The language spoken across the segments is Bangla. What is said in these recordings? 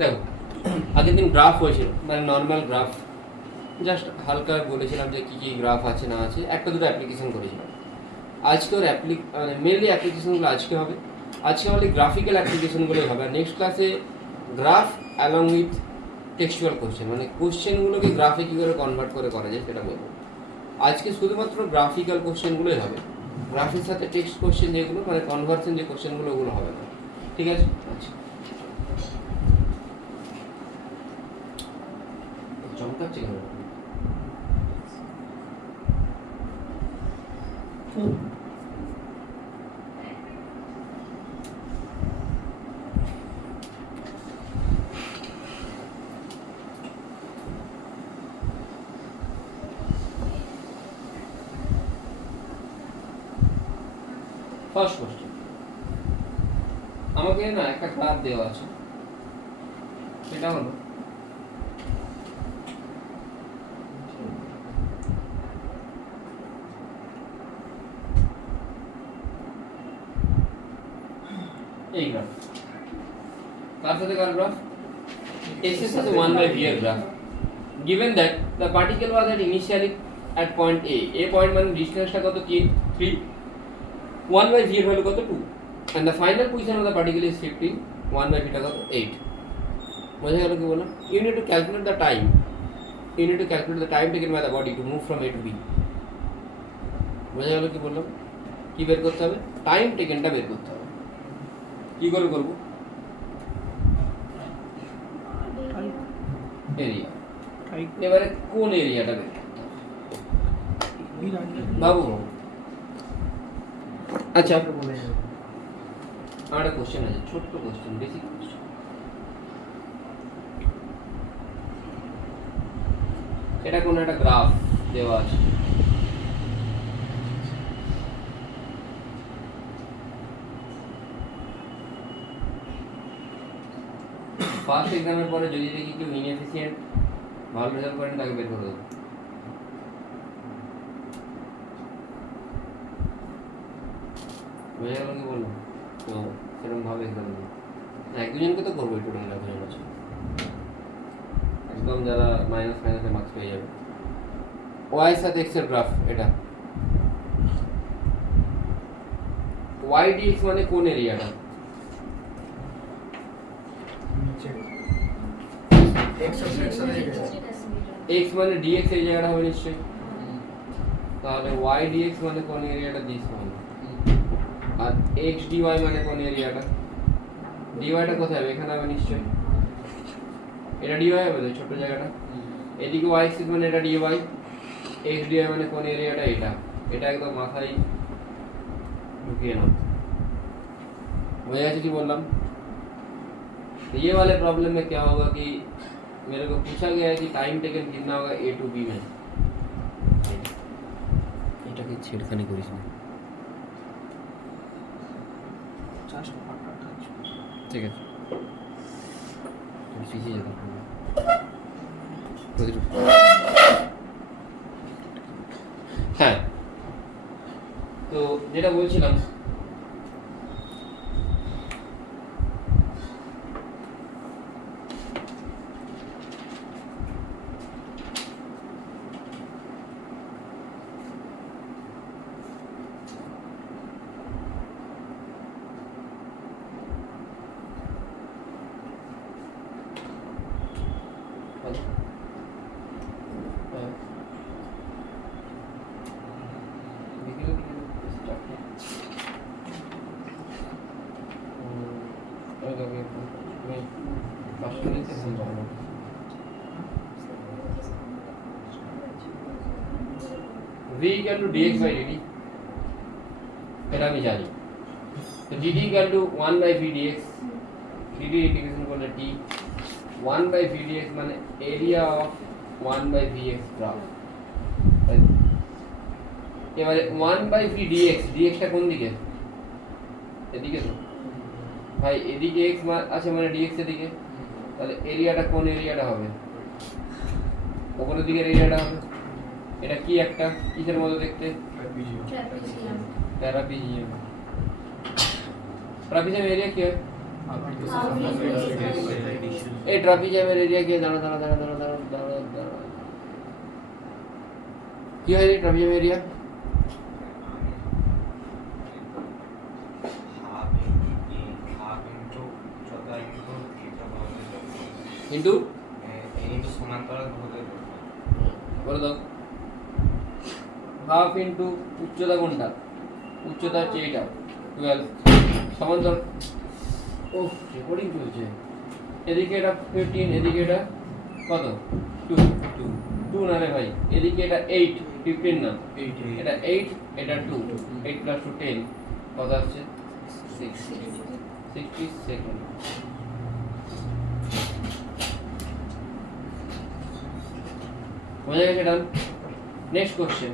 দেখো আগের দিন গ্রাফ হয়েছিল, মানে নর্মাল গ্রাফ, জাস্ট হালকা বলেছিলাম যে কী কী গ্রাফ আছে না আছে, একটা দুটো অ্যাপ্লিকেশন করেছিলাম। আজকে ওর মানে মেনলি অ্যাপ্লিকেশনগুলো আজকে হবে, আজকে আমাদের গ্রাফিক্যাল অ্যাপ্লিকেশনগুলোই হবে। আর নেক্সট ক্লাসে graph along with textual question, মানে কোশ্চেনগুলোকে গ্রাফে কী করে কনভার্ট করে করা যায় সেটা বলবো। আজকে শুধুমাত্র গ্রাফিক্যাল কোশ্চেনগুলোই হবে, গ্রাফের সাথে টেক্সট কোশ্চেন যেগুলো মানে কনভার্সন যে কোশ্চেনগুলো ওগুলো হবে না, ঠিক আছে? আচ্ছা, চমকাচ্ছে কেন? ফার্স্ট কোশ্চেন, আমাকে না একটা গ্রাফ দেওয়া আছে, সেটা হলো এই গ্রাফ, কার সাথে কার গ্রাফ? x এর সাথে 1/v এর graph. given that the particle was at initially at point a point মানে ডিসটেন্সটা কত? 3, 1/v এর ভ্যালু কত? 2, and the final position of the particle is 15, 1/v টা কত? 8। বোঝা গেল কি বললাম? you need to calculate the time taken by the body to move from a to b। বোঝা গেল কি বললাম? কি বের করতে হবে? টাইম টেকেনটা বের করতে হবে। কি করে করব? এরিয়া। এবারে কোন এরিয়াটা বের করতে হবে বাবু? আচ্ছা, আমার একটা কোশ্চেন আছে, ছোট্ট কোশ্চেন, বেসিক কোশ্চেন। এটা কোন একটা গ্রাফ দেওয়া আছে, ফার্স্ট এক্সামের পরে যদি দেখি কেউ ইনএফিসিয়েন্ট ভালো রেজাল্ট করেন তাকে বের করে দেবো। বোঝা গেল কি বললাম? তো সেরকম ভাবে এক্সাম দেবো না, এক দুজনকে তো করবো, একটু দুজন আছে একদম যারা মাইনাস মাইনাসে মার্কস পেয়ে যাবে। ওয়াই সাথে এক্স এর গ্রাফ, এটা ওয়াই ডি এক্স মানে কোন এরিয়াটা? এক্স মানে ডিএক্স এই জায়গাটা হবে নিশ্চয়ই, তাহলে ওয়াই ডিএক্স মানে কোন এরিয়াটা? দিস মানে। আর এক্স ডিওয়াই মানে কোন এরিয়াটা? ডিওয়াইটা কোথায় হবে? এখানে হবে নিশ্চয়ই, এটা ডিওয়াই হবে তো ছোট জায়গাটা। এদিকে ওয়াই এক্সিস মানে এটা ডিওয়াই, এক্স ডিওয়াই মানে কোন এরিয়াটা? এটা। এটা একদম মাথায় ঢুকিয়ে নাও। বোঝা যাচ্ছে কি বललम? ये वाले प्रॉब्लम में क्या होगा कि मेरे को पूछा गया है कि टाइम टेकन कितना होगा ए टू बी में। এটাকে ছেড়খানি করিস না, ঠিক আছে? পিছিয়ে যেতে হ্যাঁ, তো যেটা বলছিলাম, v equal to dx by dt, এটা আমি জানি। তো dt equal to 1 by v dx, dt integration করলে t 1 by v dx মানে area of 1 by vx graph. এবারে 1 by v dx, dx টা কোন দিকে? এদিকে তো ভাই, এদিকে x আছে মানে dx এদিকে, তাহলে এরিয়াটা কোন এরিয়াটা হবে? ওপরের দিকের এরিয়াটা হবে। এটা কি একটা কিসের মতো দেখতে? এই ট্রাপিজিয়ামের এরিয়া কি দাঁড়া দাঁড়া দাঁড়া দাঁড়া দাঁড়া দাঁড়া দাঁড়া কি হয় রে ট্রাপিজিয়াম এরিয়া কিন্তু সমান্তরাল বলে দাও হাফ ইন্টু উচ্চতা কোনটা উচ্চতা হচ্ছে এইটা 12 সমান্তরাল ও রেকর্ডিং চলছে এদিকে এটা 15 এদিকে এটা কত 2 2 না রে ভাই এদিকে এটা 8 15 না 8 এটা 8 এটা 2 8 প্লাস 2 10 কত আসছে 60 সেকেন্ড বোঝা গেছে ডান নেক্সট কোশ্চেন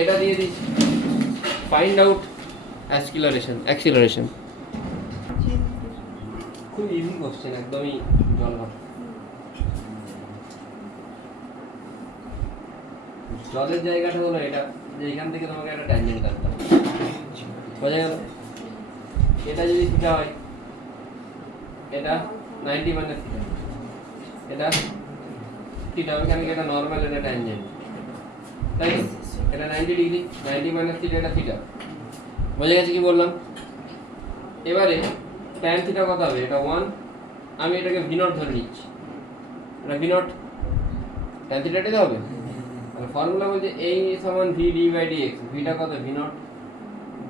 এটা দিয়ে দিচ্ছি ফাইন্ড আউট অ্যাক্সিলারেশন খুব ইজি কোশ্চেন একদমই জলঘট জলের জায়গাটা হলো এটা যে এখান থেকে তোমাকে একটা ট্যানজেন্ট কাটতে হবে বোঝা গেল এটা যদি থিটা হয় এটা 90 মাইনাস থিটা এটা থিটা এখানে এটা নরমাল এটা ট্যানজেন্ট তাই এটা 90 ডিগ্রি 90 মাইনাস থিটা এটা থিটা বোঝা গেছে কি বললাম এবারে tan থিটা কত হবে এটা 1 আমি এটাকে v নট ধরে নিচ্ছি এটা v নট tan থিটাটাই হবে আর ফর্মুলা বলছে a সমান v d/dx v টা কত v নট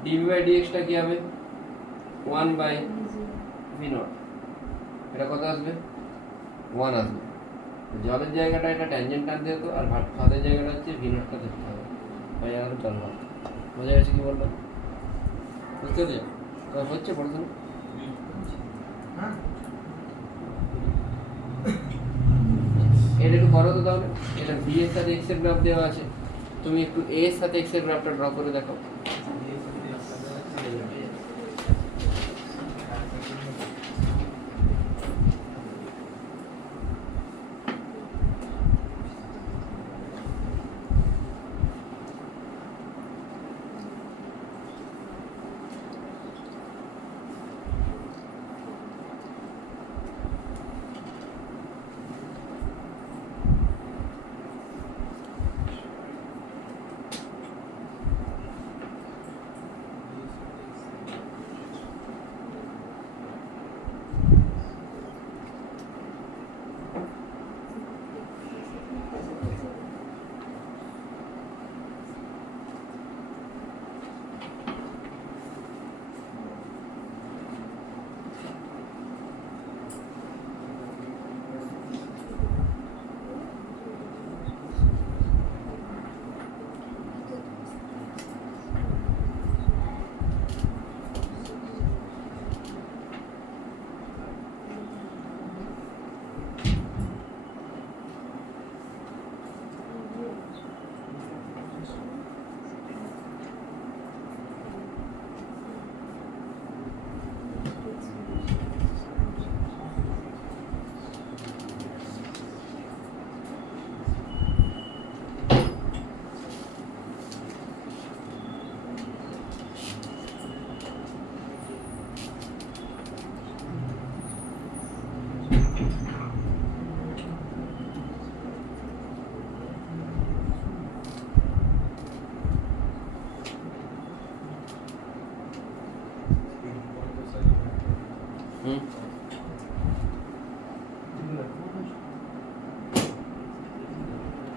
dv/dx টা কি হবে 1 বাই v নট এটা কত আসবে 1 আসবে জলের জায়গাটা এটা ট্যানজেন্ট টানতে হতো আর ভাতের জায়গাটা হচ্ছে v নটটা ধরতে হবে ভাই আর জল ভাত বোঝা গেছে কি বললাম বুঝতে পেরেছো তো হচ্ছে পড়াশোনা এটা একটু করো তো তাহলে এটা v এর সাথে x এর গ্রাফ দেওয়া আছে তুমি একটু a এর সাথে x এর গ্রাফটা ড্র করে দেখো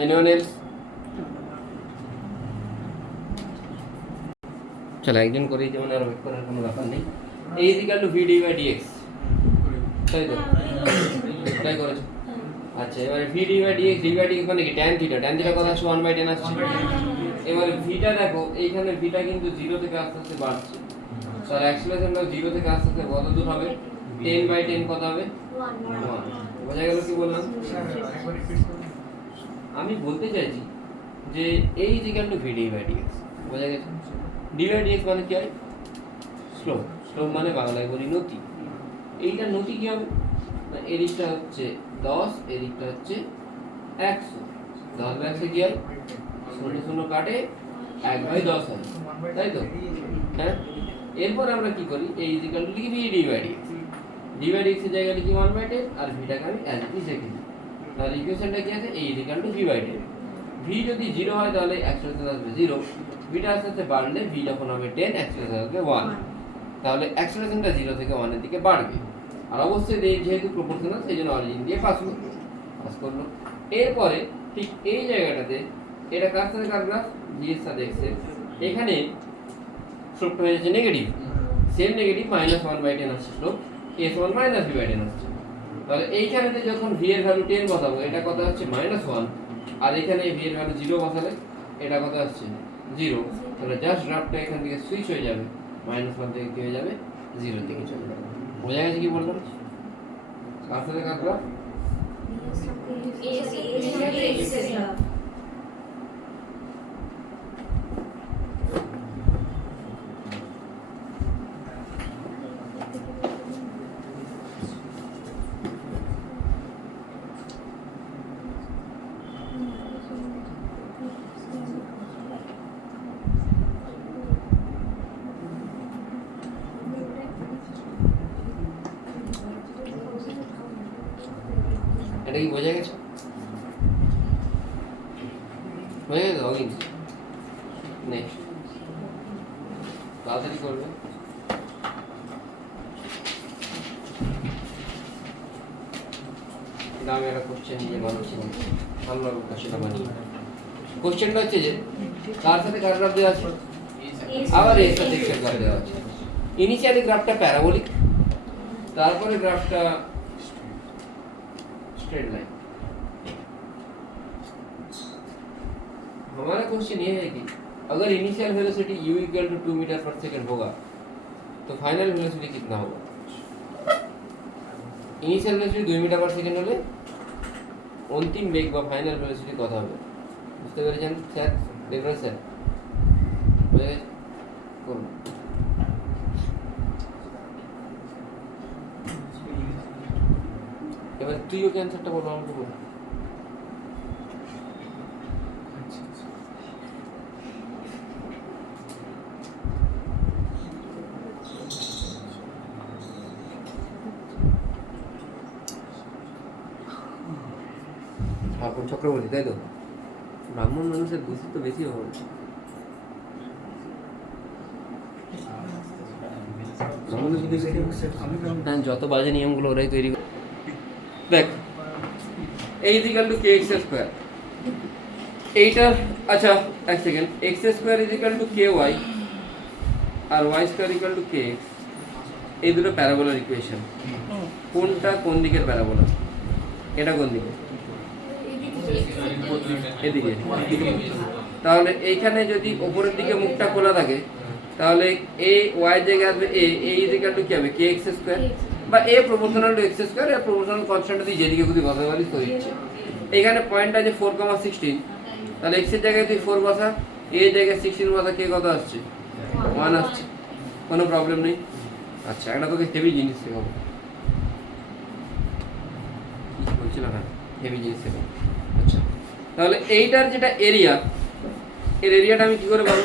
Anyone else? চলো একজন করেই যেমন আর ওয়েট করার কোনো ব্যাপার নেই a equal to v d/dx তাই তো তাই করেছো আচ্ছা এবারে v d/dx d/dx মানে কি tan থিটা কত আসছে 1/10 আসছে এবারে v টা দেখো এইখানে v টা কিন্তু 0 থেকে আস্তে আস্তে বাড়ছে স্যার অ্যাক্সিলারেশনটা 0 থেকে আস্তে আস্তে কত দূর হবে 10/10 কত হবে 1 বোঝা গেল কি বললাম আমি বলতে চাইছি যে a equal to v d/dx বোঝা গেছে d/dx মানে কি হয় স্লোপ মানে বাংলায় বলি নতি এইটা নতি কি হবে না এদিকটা হচ্ছে 10 এদিকটা হচ্ছে 100 10 বাই 100 কি হয় 0 0 কাটে 1/10 হয় তাই তো? হ্যাঁ, এরপর আমরা কি করি, a ইজিক্যাল টু লিখি v divide x, divide x এর জায়গায় লিখি 1/10 আর v টাকে আমি অ্যাজ ইট ইজ রেখে দিই। তাহলে ইকুয়েশনটা কি আছে, a is equal to v by 10। v যদি 0 হয় তাহলে অ্যাক্সেলারেশন আসবে 0, v টা আস্তে আস্তে বাড়লে v যখন হবে 10 অ্যাক্সেলারেশন আসবে 1, তাহলে অ্যাক্সেলারেশনটা 0 থেকে 1 এর দিকে বাড়বে। আর অবশ্যই যেহেতু প্রপোর্শনাল সেই জন্য অরিজিন দিয়ে পাস করলো। এরপরে ঠিক এই জায়গাটাতে এটা কার সাথে কার গ্রাফ, v এর সাথে x এর, এখানে স্লোপটা হয়ে যাচ্ছে নেগেটিভ, সেম নেগেটিভ -1/10 আসছে স্লোপ, s1 - v/10 আসছে। তাহলে এইখানেতে যখন v এর ভ্যালু 10 বসাবো এটা কত হচ্ছে -1, আর এখানে v এর ভ্যালু 0 বসালে এটা কত আসছে 0। তাহলে জাস্ট গ্রাফটা এখান থেকে সুইচ হয়ে যাবে, -1 থেকে কি হয়ে যাবে 0 দিকে চলে যাবে। বোঝা গেছে কি বললাম? কার সাথে কার গ্রাফ, এটা কি বোঝা গেছে? বোঝা গেছে অগিন? নেক্সট তাড়াতাড়ি করবে। এটা আমি একটা কোশ্চেন নিয়ে বানাচ্ছি, আমরা সেটা বানিয়ে। কোশ্চেনটা হচ্ছে যে কার সাথে কার গ্রাফ দেওয়া আছে, আবার এর সাথে এক্স এর গ্রাফ দেওয়া আছে। ইনিশিয়ালি গ্রাফটা প্যারাবোলিক, তারপরে গ্রাফটা स्ट्रेट लाइन। हमारा क्वेश्चन ये है कि अगर initial velocity u equal to 2 metre per second होगा तो फाइनल वेलोसिटी कितना होगा? Initial velocity 2 metre per second হলে অন্তিম বেগ বা ফাইনাল ভেলোসিটি কত হবে? বুঝতে পেরেছেন স্যার? দেখবেন স্যার বুঝে গেছে? করুন। এবার তুইও কি অ্যানসারটা বলবো, আমাকে বল। আপন চক্রবর্তী, তাই তো? ব্রাহ্মণ মানুষের বুদ্ধি তো বেশি হবে। যত বাজে নিয়মগুলো ওরাই তৈরি করে। দেখ a is equal to kx square, এইটা আচ্ছা এক second, x square is equal to ky আর y square equal to kx, এই দুটো প্যারাবোলার ইকুয়েশন। কোনটা কোন দিকের প্যারাবোলা? এটা কোন দিকে? এদিকে। তাহলে এইখানে যদি উপরের দিকে মুখটা খোলা থাকে তাহলে a y জায়গায় আসবে a ইজিক্যাল টু কি হবে, kx স্কয়ার, বা a proportional to x square, আর প্রপোর্শনাল কনস্ট্যান্ট দিয়ে যেদিকে খুশি বসাতে পারিস তো ইচ্ছে। এখানে পয়েন্ট আছে 4,16, তাহলে x এর জায়গায় তুই 4 বসা, a এর জায়গায় 16 বসা, কে কত আসছে 1 আসছে, কোনো প্রবলেম নেই। আচ্ছা একটা তোকে হেভি জিনিস শেখাবো, কি বলছিল না, হেভি জিনিস শেখাবো। আচ্ছা তাহলে এইটার যেটা এরিয়া, এর এরিয়াটা আমি কি করে পাবো?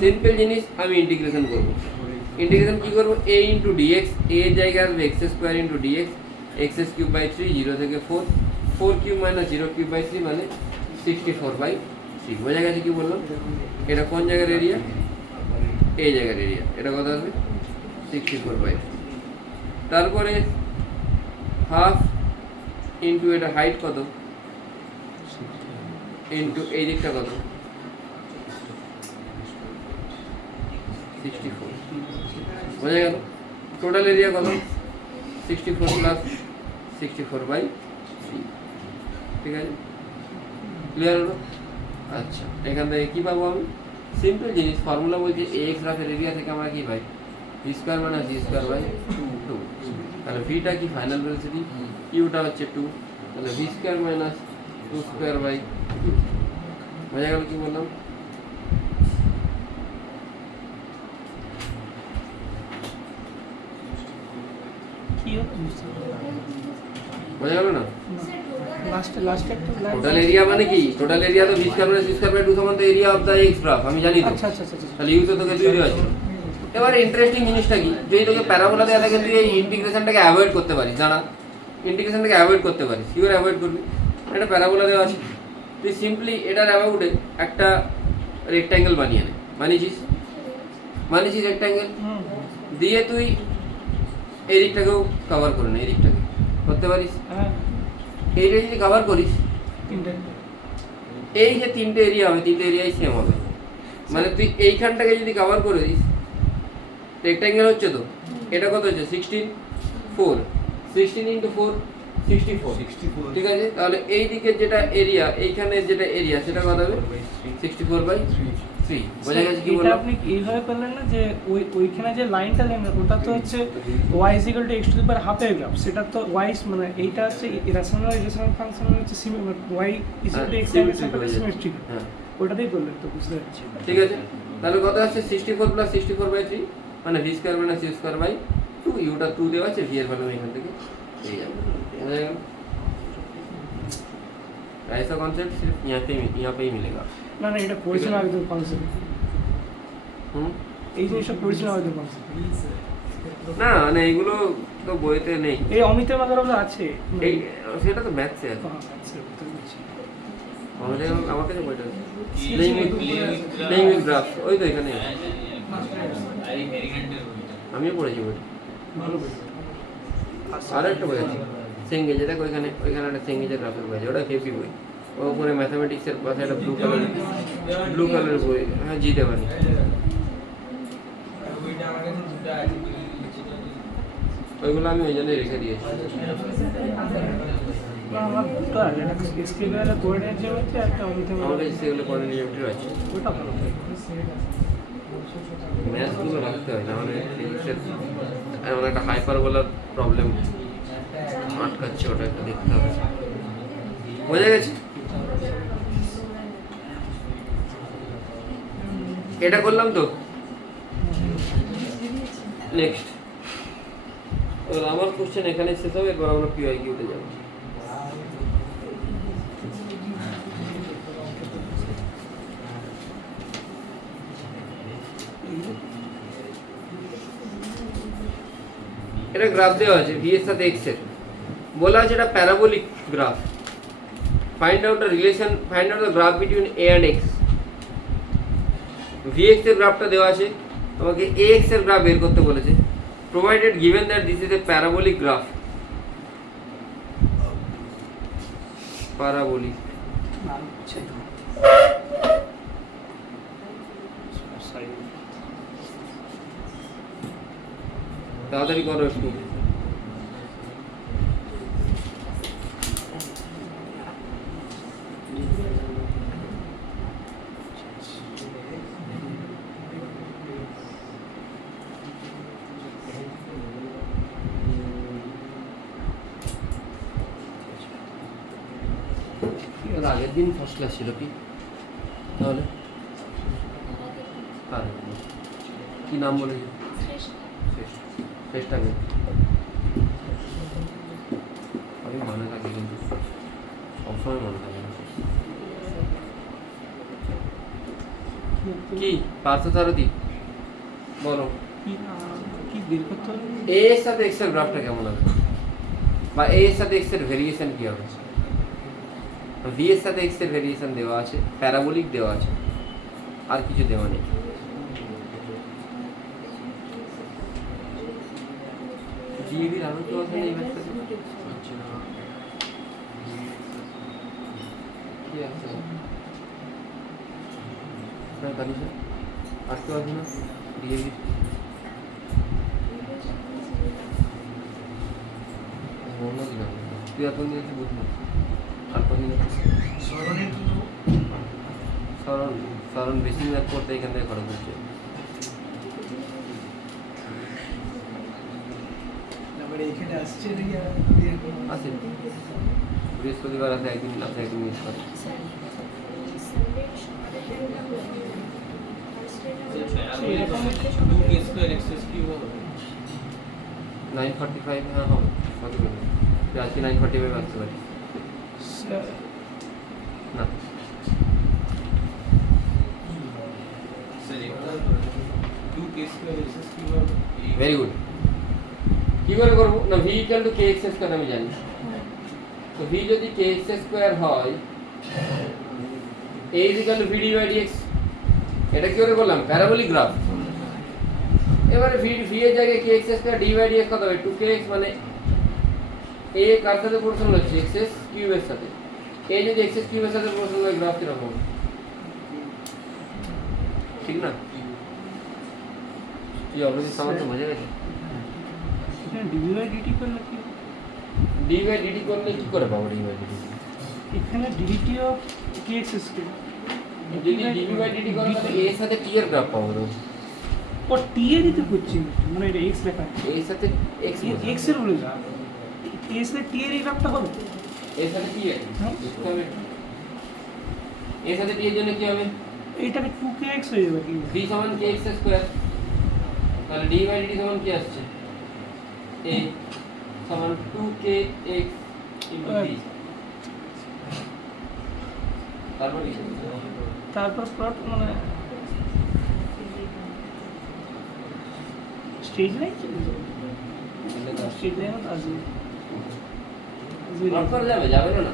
সিম্পল জিনিস, আমি ইন্টিগ্রেশন করব। ইন্টিগ্রেশন কি করব, a ইন্টু dx, a এর জায়গায় আসবে x square into dx, x cube by 3, 0 থেকে 4, 4 কিউব মাইনাস 0 কিউব বাই 3 মানে 64/3। বোঝা গেছে কি বললাম? এটা কোন জায়গার এরিয়া? এই জায়গার এরিয়া। এটা কত আসবে 64/3। তারপরে হাফ ইন্টু এটা হাইট কত, ইন্টু এই দিকটা কত 64। বোঝা গেল? টোটাল এরিয়া কত 64 প্লাস 64/3। ঠিক আছে, ক্লিয়ার হলো? আচ্ছা এখান থেকে কী পাবো আমি? সিম্পল জিনিস, ফর্মুলা বলছে ax গ্রাফের এরিয়া থেকে আমরা কী পাই, v square minus g square by 2। তাহলে ভিটা কি ফাইনাল ভেলোসিটি, ইউটা হচ্ছে 2, তাহলে v square minus 2 square by 2। বোঝা গেল কি বললাম? বোঝা গেল না? লাস্টে একটা লাইন টোটাল এরিয়া মানে কি? টোটাল এরিয়া তো v square minus c square by 2 সমান তো area of the x graph, আমি জানি তো। আচ্ছা আচ্ছা আচ্ছা তাহলে ইউ তো তোকে 2 দেওয়া ছিল। এবারে ইন্টারেস্টিং জিনিসটা কি, যদি তোকে প্যারাবোলা দেওয়া থাকে তুই এই ইন্টিগ্রেশনটাকে অ্যাভয়েড করতে পারিস, জানা ইন্টিগ্রেশনটাকে অ্যাভয়েড করতে পারিস, কিভাবে অ্যাভয়েড করবি? একটা প্যারাবোলা দেওয়া আছে, তুই সিম্পলি এটার অ্যাবাউটে একটা রেক্ট্যাঙ্গেল বানিয়ে নে, বানিয়েছিস রেক্ট্যাঙ্গেল দিয়ে তুই এই দিকটাকেও কভার করে নে, এই দিকটাকে করতে পারিস। হ্যাঁ এইটা যদি কভার করিস, তিনটে এই যে তিনটে এরিয়া হবে, তিনটে এরিয়াই সেম হবে। মানে তুই এইখানটাকে যদি কভার করে দিস, রেক্ট্যাঙ্গেল হচ্ছে তো, এটা কত হচ্ছে 16 4 16 ইন্টু 4 64, ঠিক আছে? তাহলে এই দিকের যেটা এরিয়া, এইখানে যেটা এরিয়া সেটা কত হবে 64/3। বোঝা গেছে কি এটা বললাম? আপনি এইভাবে করলেন না যে ওইখানে যে লাইনটা দেন ওটা তো হচ্ছে y = x to the power half এর গ্রাফ, সেটা তো y মানে এইটা হচ্ছে ইরেশনাল ফাংশন হচ্ছে y = x এর সাথে সিমেট্রিক, হ্যাঁ ওটাতেই করলেন তো, বুঝতে পারছি। ঠিক আছে, তাহলে কত আসছে 64 + 64/3 মানে v square minus c square by 2, ইউটা 2 দেওয়া আছে, v এর ভ্যালু এখান থেকে পেয়ে যাবে। বোঝা গেল? ऐसा कॉन्सेप्ट सिर्फ यहाँ पे ही मिलेगा। না না, এটা পড়েছেন একদম কনসেপ্ট, এই জিনিসটা পড়েছেন একদম কনসেপ্ট। না মানে এগুলো তো বইতে নেই, এই অমিতের মাথার উপর আছে এই সেটা তো ম্যাথসে আছে। হ্যাঁ, আচ্ছা, বুঝতে পেরেছি। আমাদের আমার কাছে বইটা আছে, প্লেইং উইথ গ্রাফ, ওই তো এখানে আছে। আমিও পড়েছি বইটা। ভালো বই। আর একটা বই আছে সেঙ্গেজে, দেখ ওইখানে একটা সেঙ্গেজের গ্রাফের বই আছে, ওটা হেভি বই। ও উপরে ম্যাথামেটিক্সের পাশে একটা ব্লু কালারের বই, হ্যাঁ জিতে পারি। ওইগুলো আমি ওই জন্যই রেখে দিয়েছি। না, আমার দুটো আছে, একটা স্কেলার কোঅর্ডিনেট জ্যামিতি আর একটা অমিতের আমার কাছে সেগুলো কোঅর্ডিনেট জিওমেট্রি আছে। ওটা ভালো বই। ম্যাথসগুলো রাখতে হয়, নাহলে ফিজিক্সের এমন একটা হাইপারবোলার প্রবলেম আটকাচ্ছে, ওটা একটা দেখতে হবে। বোঝা গেছে? এটা করলাম তো, নেক্সট এবার আমার কোশ্চেন এখানে শেষ হবে, এরপর আমরা পিওআইকিউতে যাবো। এটা গ্রাফ দেওয়া আছে ভি এর সাথে এক্স এর, বলা আছে এটা parabolic graph. Find out the relation, find out the graph between A and x. V x এর গ্রাফটা দেওয়া আছে, তোমাকে এ এক্স এর গ্রাফ বের করতে বলেছে। Provided given that this is a parabolic graph, parabolic. তাড়াতাড়ি করো একটু। আগের দিন ফার্স্ট ক্লাস ছিল কি তাহলে? কি নাম বলে? শেষটাকে আমি মনে থাকে, কিন্তু সবসময় মনে থাকে না। কি পার্থসারথী বলো, কি বের করতে হবে? এ এর সাথে এক্স এর গ্রাফটা কেমন হবে, বা এ এর সাথে এক্স এর ভেরিয়েশন কি হবে? ভি এর সাথে এক্স এর ভেরিয়েশন দেওয়া আছে, প্যারাবোলিক দেওয়া আছে, আর কিছু দেওয়া নেই। জিইবির আরো তো আছে এই ম্যাথটা, কি আছে না জানি না, আর তো আছে না জিইবি। মনে কি না তুই এখন নিয়েছি বুঝলি, আর কোন দিন সরণ বেশি ম্যাথ করতে এখান থেকে খরচ হচ্ছে। আছে বৃহস্পতিবার আছে, একদিন মিস করে। 9:45 হ্যাঁ হবে, আজকে 9:45 আসতে পারি। না ভেরি গুড কি করে করবো না V equal to K x square আমি জানি তো ভি যদি কে এক্স স্কয়ার হয় a is equal to v d by dx এটা কি করে করলাম প্যারাবোলিক গ্রাফ এবারে v এর জায়গায় k x square d by dx কত হবে 2kx মানে a কার সাথে প্রপোর্শনাল হচ্ছে x কিউব এর সাথে a যদি x কিউব এর সাথে প্রপোর্শনাল হয় গ্রাফ কিরকম ঠিক না কি অলরেডি সমান তো বুঝে গেছে এখানে dv by dt করলে কি d by dt করলে কি করে পাবো d by dt এখানে dt অফ kx স্কয়ার যদি dv by dt করে তাহলে a এর সাথে t এর গ্রাফ পাবো তো ও t এর দিতে করছি মানে এটা x লেখা a এর সাথে x x এর বলে যা a এর সাথে t এর এই গ্রাফটা হবে এর সাথে t এর হ্যাঁ। লিখতে হবে এর সাথে t এর জন্য কি হবে এইটাকে 2kx হয়ে যাবে কি d সমান kx স্কয়ার তাহলে d by dt সমান কি আসছে a সমান 2kx d তারপর কি তারপর প্লট মানে স্টেজ লাইন স্টেজ লাইন আসবে প্লট করা যাবে যাবে না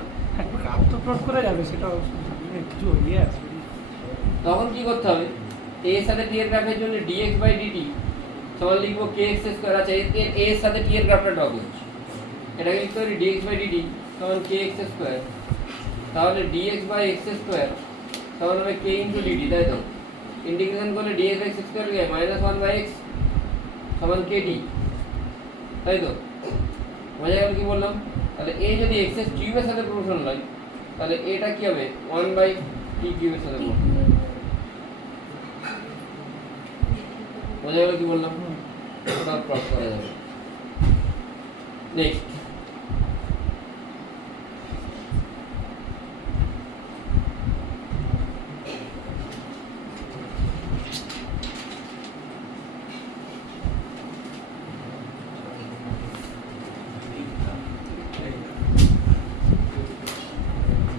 গ্রাফ তো প্লট করা যাবে সেটা কিছু ইয়ে আছে তখন কি করতে হবে a এর সাথে t এর গ্রাফের জন্য dx by dt সমান লিখবো kx স্কয়ার আছে a এর সাথে t এর গ্রাফটা ড্র করছি এটাকে লিখতে পারি dx by dt সমান kx স্কয়ার তাহলে dx by x স্কয়ার সমান হবে k into dt তাই তো ইন্টিগ্রেশন করলে dx by x স্কয়ার হয়ে যায় -1 by x সমান kd তাই তো বোঝা গেল কি বললাম তাহলে a যদি x এর কিউবের সাথে প্রপোর্শনাল হয় তাহলে এটা কি হবে 1 by t কিউবের সাথে প্রপোর্শনাল বোঝা গেল কি বললাম ওটা প্লট করা যাবে নেক্সট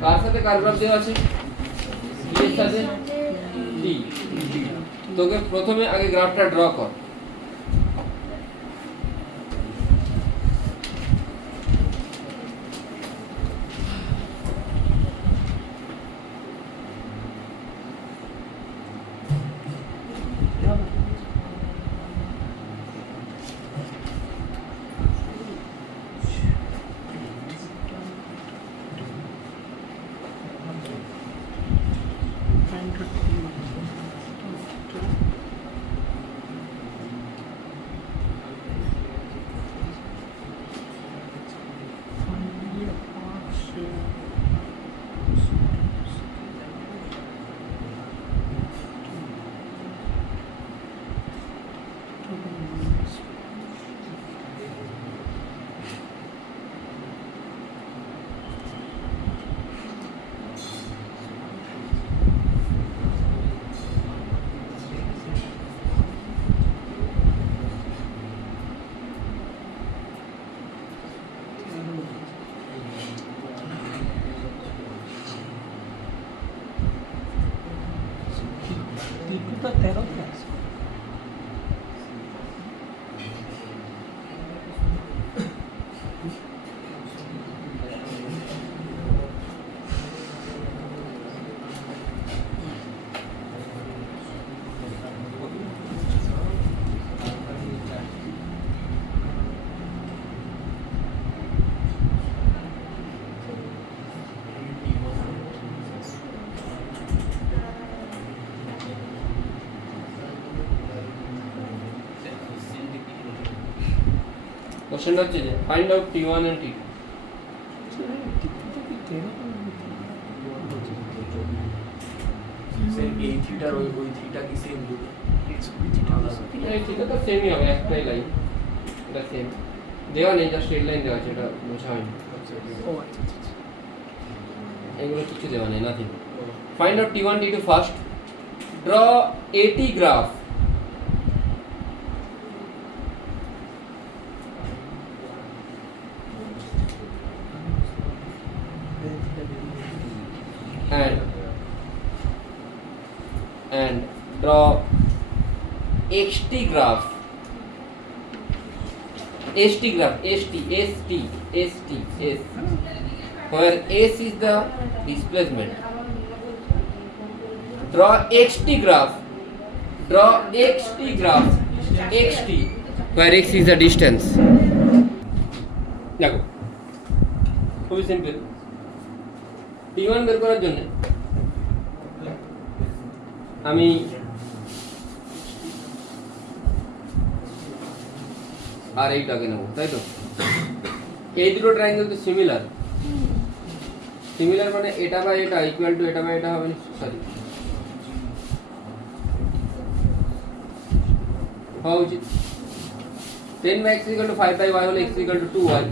কার সাথে কার গ্রাফ দেওয়া আছে d এর সাথে d তোকে প্রথমে আগে গ্রাফটা ড্র কর ত্রিপুরা 13 ক্লাস কোশ্চেনটা হচ্ছে যে find out t1 and t2 এই থিটার ওই থিটা কি সেম দুটো এই থিটা তো সেমই হবে একটাই লাইন এটা সেম দেওয়া নেই জাস্ট স্ট্রেট লাইন দেওয়া আছে এটা বোঝা হয়নি ও আচ্ছা আচ্ছা এগুলো কিছু দেওয়া নেই nothing find out t1 t2 first draw AT graph draw xt graph, st graph, st, where s is the displacement. Draw xt graph, xt, where x is the distance. দেখো খুবই সিম্পল। T1 বের করার জন্য আমি আর এইটাকে নেব, তাই তো? এই দুটো ট্রায়াঙ্গেল তো সিমিলার মানে এটা বা এটা ইকুয়াল টু এটা বা এটা হবে, সরি হওয়া উচিত। 10 by x equal to 5 by y হলে x equal to 2y,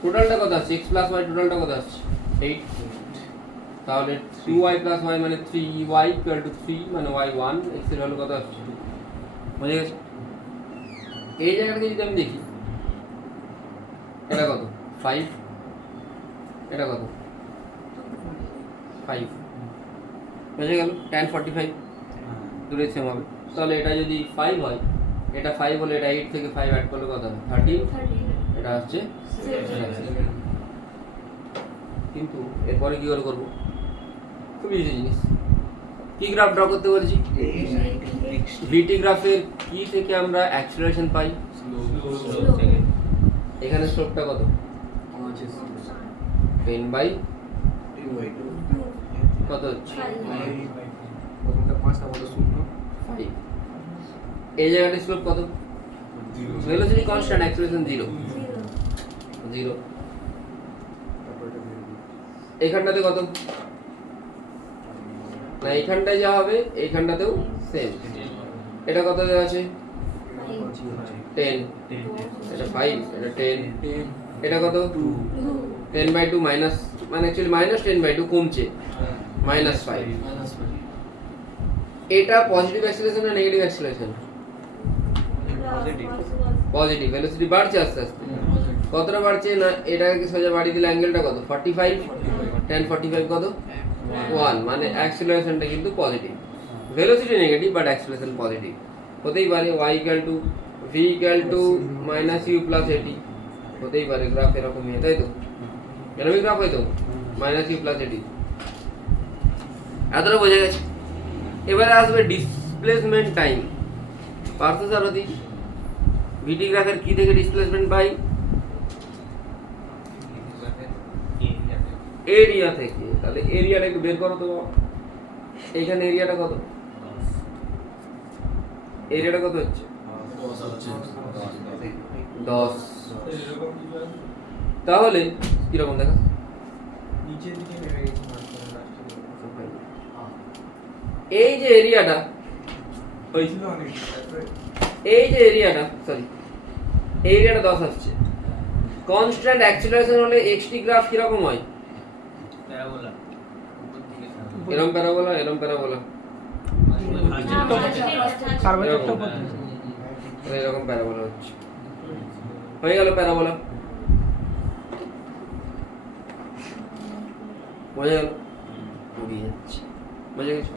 টোটালটা কত আসছে? x plus y টোটালটা কত আসছে? 8। তাহলে 2y plus y মানে 3y equal to 3 মানে y 1, x এর ভ্যালু কত আসছে? 2। বুঝে গেছে? এই জায়গাটা যদি আমি দেখি, এটা কত? 5, এটা কত? 5। বুঝে গেল? tan 45 দূরে সেম হবে। তাহলে এটা যদি 5 হয়, এটা 5 হলে এটা 8 থেকে 5 অ্যাড করলে কত হবে? 13। এটা হচ্ছে 7। কিন্তু এরপরে কি করে করব? খুব ইজি জিনিস। কি গ্রাফ ড্র করতে বলেছি? ভিটি গ্রাফের কি থেকে আমরা অ্যাক্সিলারেশন পাই? এখানে স্লোপটা কত? 10 বাই কত হচ্ছে? 5। এই জায়গাটা স্লোপ কত? Velocity constant, acceleration 0। এইখানটাতে কত? না এইখানটায় যা হবে এইখানটাতেও সেম। এটা কত দেওয়া আছে? 10। এটা 5, এটা 10, এটা কত? 10 বাই 2 মাইনাস, মানে অ্যাকচুয়ালি মাইনাস 10 বাই 2 কমছে, -5। এটা পজিটিভ অ্যাক্সিলারেশন না নেগেটিভ অ্যাক্সিলারেশন? পজিটিভ। ভেলোসিটি বাড়ছে আস্তে আস্তে। কতটা বাড়ছে? না এটাকে সোজা বাড়িয়ে দিলে অ্যাঙ্গেলটা কত? 45। tan 45 কত? 1, মানে অ্যাক্সিলারেশনটা কিন্তু positive. Velocity negative but acceleration positive. হতেই পারে y equal to v equal to -u plus at, হতেই পারে। গ্রাফ এরকমই হয়, তাই তো? এরকমই গ্রাফ হয় তো, -u প্লাস at। এতটা বোঝা গেছে? এবারে আসবে ডিসপ্লেসমেন্ট টাইম। পার্থ সারথি, ভিটি গ্রাফের কি থেকে ডিসপ্লেসমেন্ট পাই? এরিয়া থেকে। তাহলে এরিয়াটা একটু বের করো তো। এইখানে এরিয়াটা কত? এরিয়াটা কত হচ্ছে? 10। তাহলে কিরকম দেখা? এই যে এরিয়াটা, এরিয়াটা 10 আসছে। কনস্ট্যান্ট অ্যাক্সিলারেশন হলে এক্সটি গ্রাফ কিরকম হয়? এরকম প্যারাবোলা, এরকম প্যারাবোলা, এরকম প্যারাবোলা হচ্ছে। হয়ে গেল প্যারাবোলা। বোঝা গেল? উড়িয়ে যাচ্ছে। বোঝা গেছে?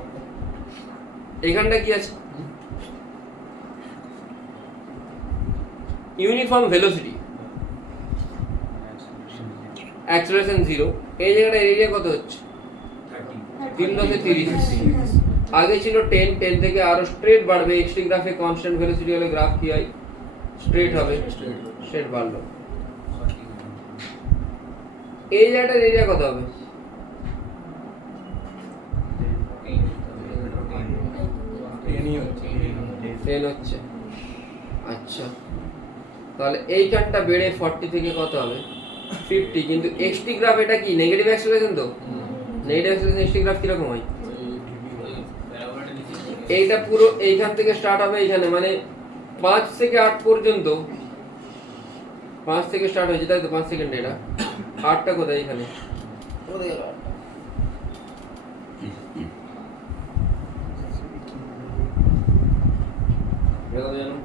এখানটা কি আছে? Uniform velocity, acceleration 0। এই জায়গাটা এরিয়া কত হচ্ছে? 3 × 30। আগে ছিল 10, 10 থেকে আরো স্ট্রেট বাড়বে। এক্সটি গ্রাফে কনস্ট্যান্ট ভেলোসিটি হলে গ্রাফ কি হয়? স্ট্রেট হবে, স্ট্রেট বাড়লো। এই জায়গাটার এরিয়া কত হবে? 10 হচ্ছে। আচ্ছা, তাহলে এইখানটা বেড়ে 40 থেকে কত হবে? 50। কিন্তু এক্সটি গ্রাফ এটা কি নেগেটিভ অ্যাক্সিলারেশন তো? নেগেটিভ অ্যাক্সিলারেশন এক্সটি গ্রাফ কিরকম হয়? এইটা পুরো এইখান থেকে স্টার্ট হবে এইখানে, মানে 5 থেকে 8 পর্যন্ত। 5 থেকে স্টার্ট হয়েছে, তাই তো? 5 সেকেন্ড। এটা 8টা কোথায়? এখানে। জানো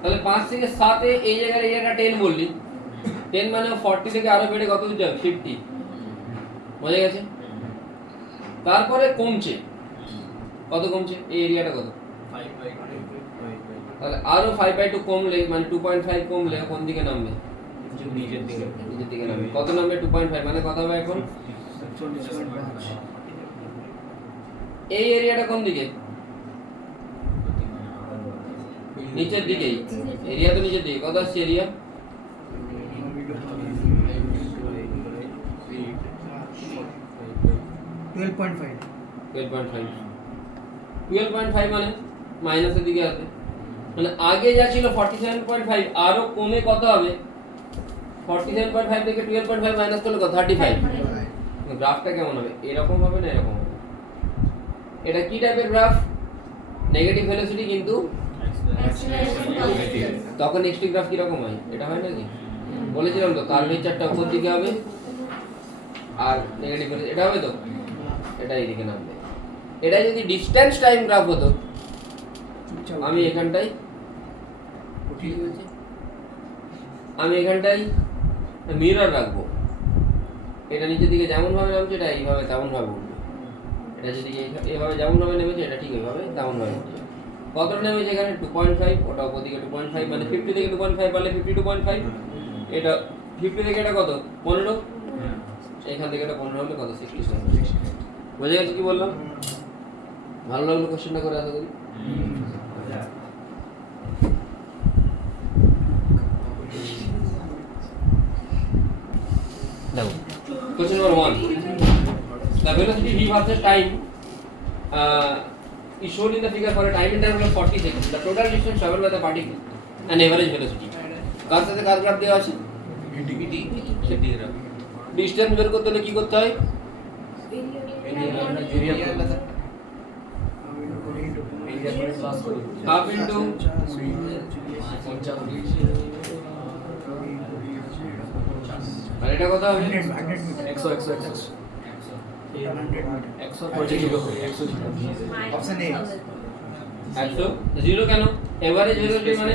তাহলে 5 থেকে 7 এই জায়গায় এরিয়াটা 10 বললি, 10 মানে 40 থেকে আরো বেড়ে কত দূর যাবে 50 বোঝা গেছে তারপরে কমছে কত কমছে এই এরিয়াটা কত 5/2 তাহলে আরো 5/2 কমলে মানে 2.5 কমলে কোন দিকে নামবে নিজের দিকে নিচের দিকে নামবে কত নামবে 2.5 মানে কত হবে এখন এই এরিয়াটা কোন দিকে নিচের দিকেই এরিয়া তো নিচের দিকে কত আসছে এরিয়া 12.5 মানে মাইনাসের দিকে আসবে মানে আগে যা ছিল 47.5 আরো কমে কত হবে 47.5 থেকে 12.5 মাইনাস করলে কত 35 গ্রাফটা কেমন হবে এরকম হবে না এরকম হবে এটা কি টাইপের গ্রাফ নেগেটিভ ভেলোসিটি কিন্তু তখন নেক্সট গ্রাফ কি রকম হয় এটা হয় নাকি বলেছিলাম তো কার্ভেচারটা উপর দিকে হবে আর নেগেটিভ ভেলোসিটি এটা হবে তো এটা এইদিকে নামবে এটা যদি ডিসটেন্স টাইম গ্রাফ হতো আমি এখানটাই আমি এখানটাই মিরর রাখবো এটা নিচের দিকে যেমন ভাবে নামছে এটা এইভাবে তেমন ভাবে উঠবে এটা যদি এইভাবে যেমন ভাবে নেমেছে এটা ঠিক এইভাবে তেমন ভাবে উঠবে কত নেমেছে এখানে 2.5 ওটা উপর দিকে 2.5 মানে 50 থেকে 2.5 পারলে 52.5 এটা 50 থেকে এটা কত 15 এখান থেকে এটা 15 হলে কত 67 বুঝে গেছে কি বললাম ভালো লাগলো কোশ্চেনটা করে আশা করি দেখো question number 1 the velocity v versus time is shown in the figure for a time interval of 40 seconds the total distance traveled by the particle and average velocity কার সাথে কার গ্রাফ দেওয়া আছে সেটি গ্রাফ ডিসটেন্স বের করতে হলে কি করতে হয় হাফ ইনটু আর এটা কত হবে 100 জিরো কেন এভারেজ ভেলোসিটি মানে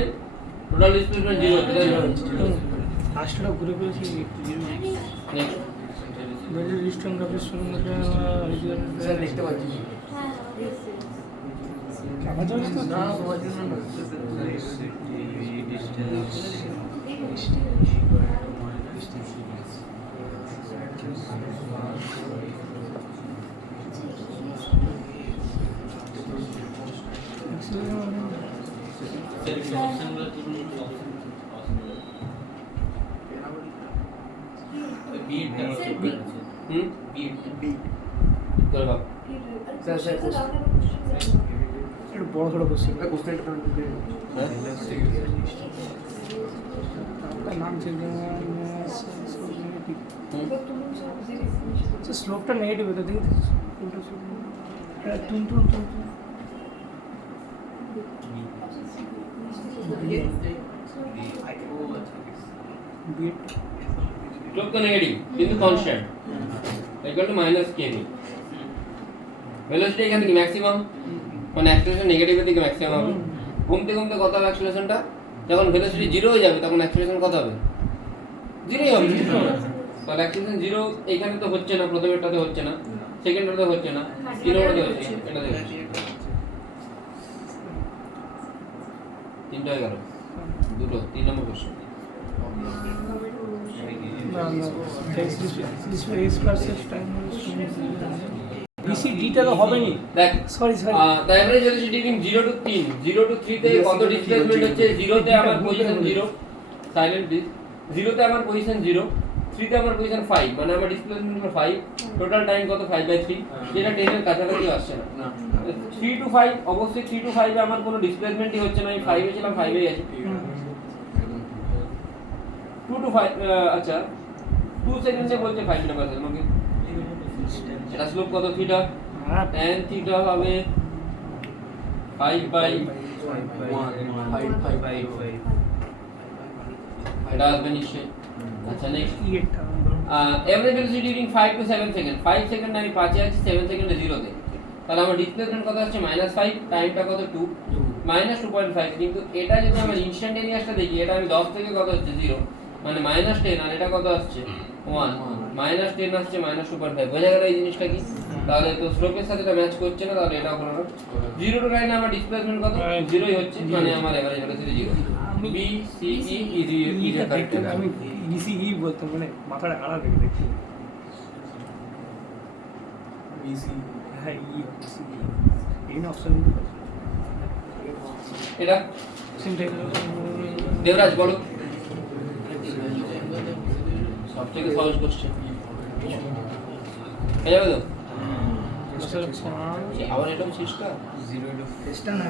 টোটাল ডিসপ্লেসমেন্ট জিরো আসলে ঘুরে ফিরেছি নেক্সট মেজর ডিস্টেন্স গ্রাফের সঙ্গে স্যার দেখতে পাচ্ছি আমার জন্য তো না তোমার জন্য না করে বাপ স্যার স্যার একটু বড় করে বসছি কোশ্চেনটা নাম স্লোপটা নেগেটিভ হতো দেখি টুন টুন টুন বিট স্লোপ তো নেগেটিভ কিন্তু constant equal to minus k v velocity এখান থেকে ম্যাক্সিমাম মানে অ্যাক্সেলারেশন নেগেটিভের দিকে ম্যাক্সিমাম হবে কমতে কমতে কত হবে অ্যাক্সেলারেশনটা যখন ভেলোসিটি জিরো হয়ে যাবে তখন অ্যাক্সেলারেশন কত হবে জিরোই হবে তাহলে অ্যাক্সেলারেশন জিরো এখানে তো হচ্ছে না প্রথমেরটাতে হচ্ছে না সেকেন্ডটাতে হচ্ছে না তিন নম্বরতে হচ্ছে এটাতে হচ্ছে তিনটা হয়ে গেল দুটো 3 নম্বর কোশ্চেন বেশি ডিটেল হবে নি দেখ sorry sorry the average velocity between 0 to 3 0 to 3 তে কত ডিসপ্লেসমেন্ট হচ্ছে 0 তে আমার পজিশন 0 সাইলেন্ট প্লিজ 0 তে আমার পজিশন 0 3 তে আমার পজিশন 5 মানে আমার ডিসপ্লেসমেন্ট হলো 5 টোটাল টাইম কত 5/3 যেটা 10 এর কাছাকাছি আসছে না 3 to 5 অবশ্যই 3 to 5 এ আমার কোনো ডিসপ্লেসমেন্টই হচ্ছে না আমি 5 এ ছিলাম 5 এই আছি 2 to 5 আচ্ছা 2 সেকেন্ডে বলছে 5 নাম্বার আছে আমাকে এটা স্লোপ কত থিটা tan থিটা হবে 5/1 এটা আসবে নিশ্চয়ই আচ্ছা next average velocity during 5 to 7 second 5 second আমি 5 এ আছি 7 সেকেন্ডে 0 তে তাহলে আমার ডিসপ্লেসমেন্ট কত আসছে -5 টাইমটা কত 2 -2.5 কিন্তু এটা যদি আমরা ইনস্ট্যান্টেনিয়াসটা দেখি এটা আমি 10 থেকে কত হচ্ছে 0 মানে -10 আর এটা কত আসছে 1 -10 আসছে -2.5 বোঝা গেল এই জিনিসটা কি তাহলে তো স্লোপের সাথে এটা ম্যাচ করছে না তাহলে এটা হলো না 0 টু লাইনে আমার ডিসপ্লেসমেন্ট কত 0ই হচ্ছে মানে আমার average velocity 0 B C E is a correct আমি ইসিই বলতাম মানে মাথাটা খারাপ রেখে দেখছি বিসি হ্যাঁ এই না অপশন এটা সিনট্যাক্স দেবরাজ বলো সবথেকে সহজ কোশ্চেন হয়ে যাবে তো আবার এরকম চেষ্টা 0 into চেষ্টা না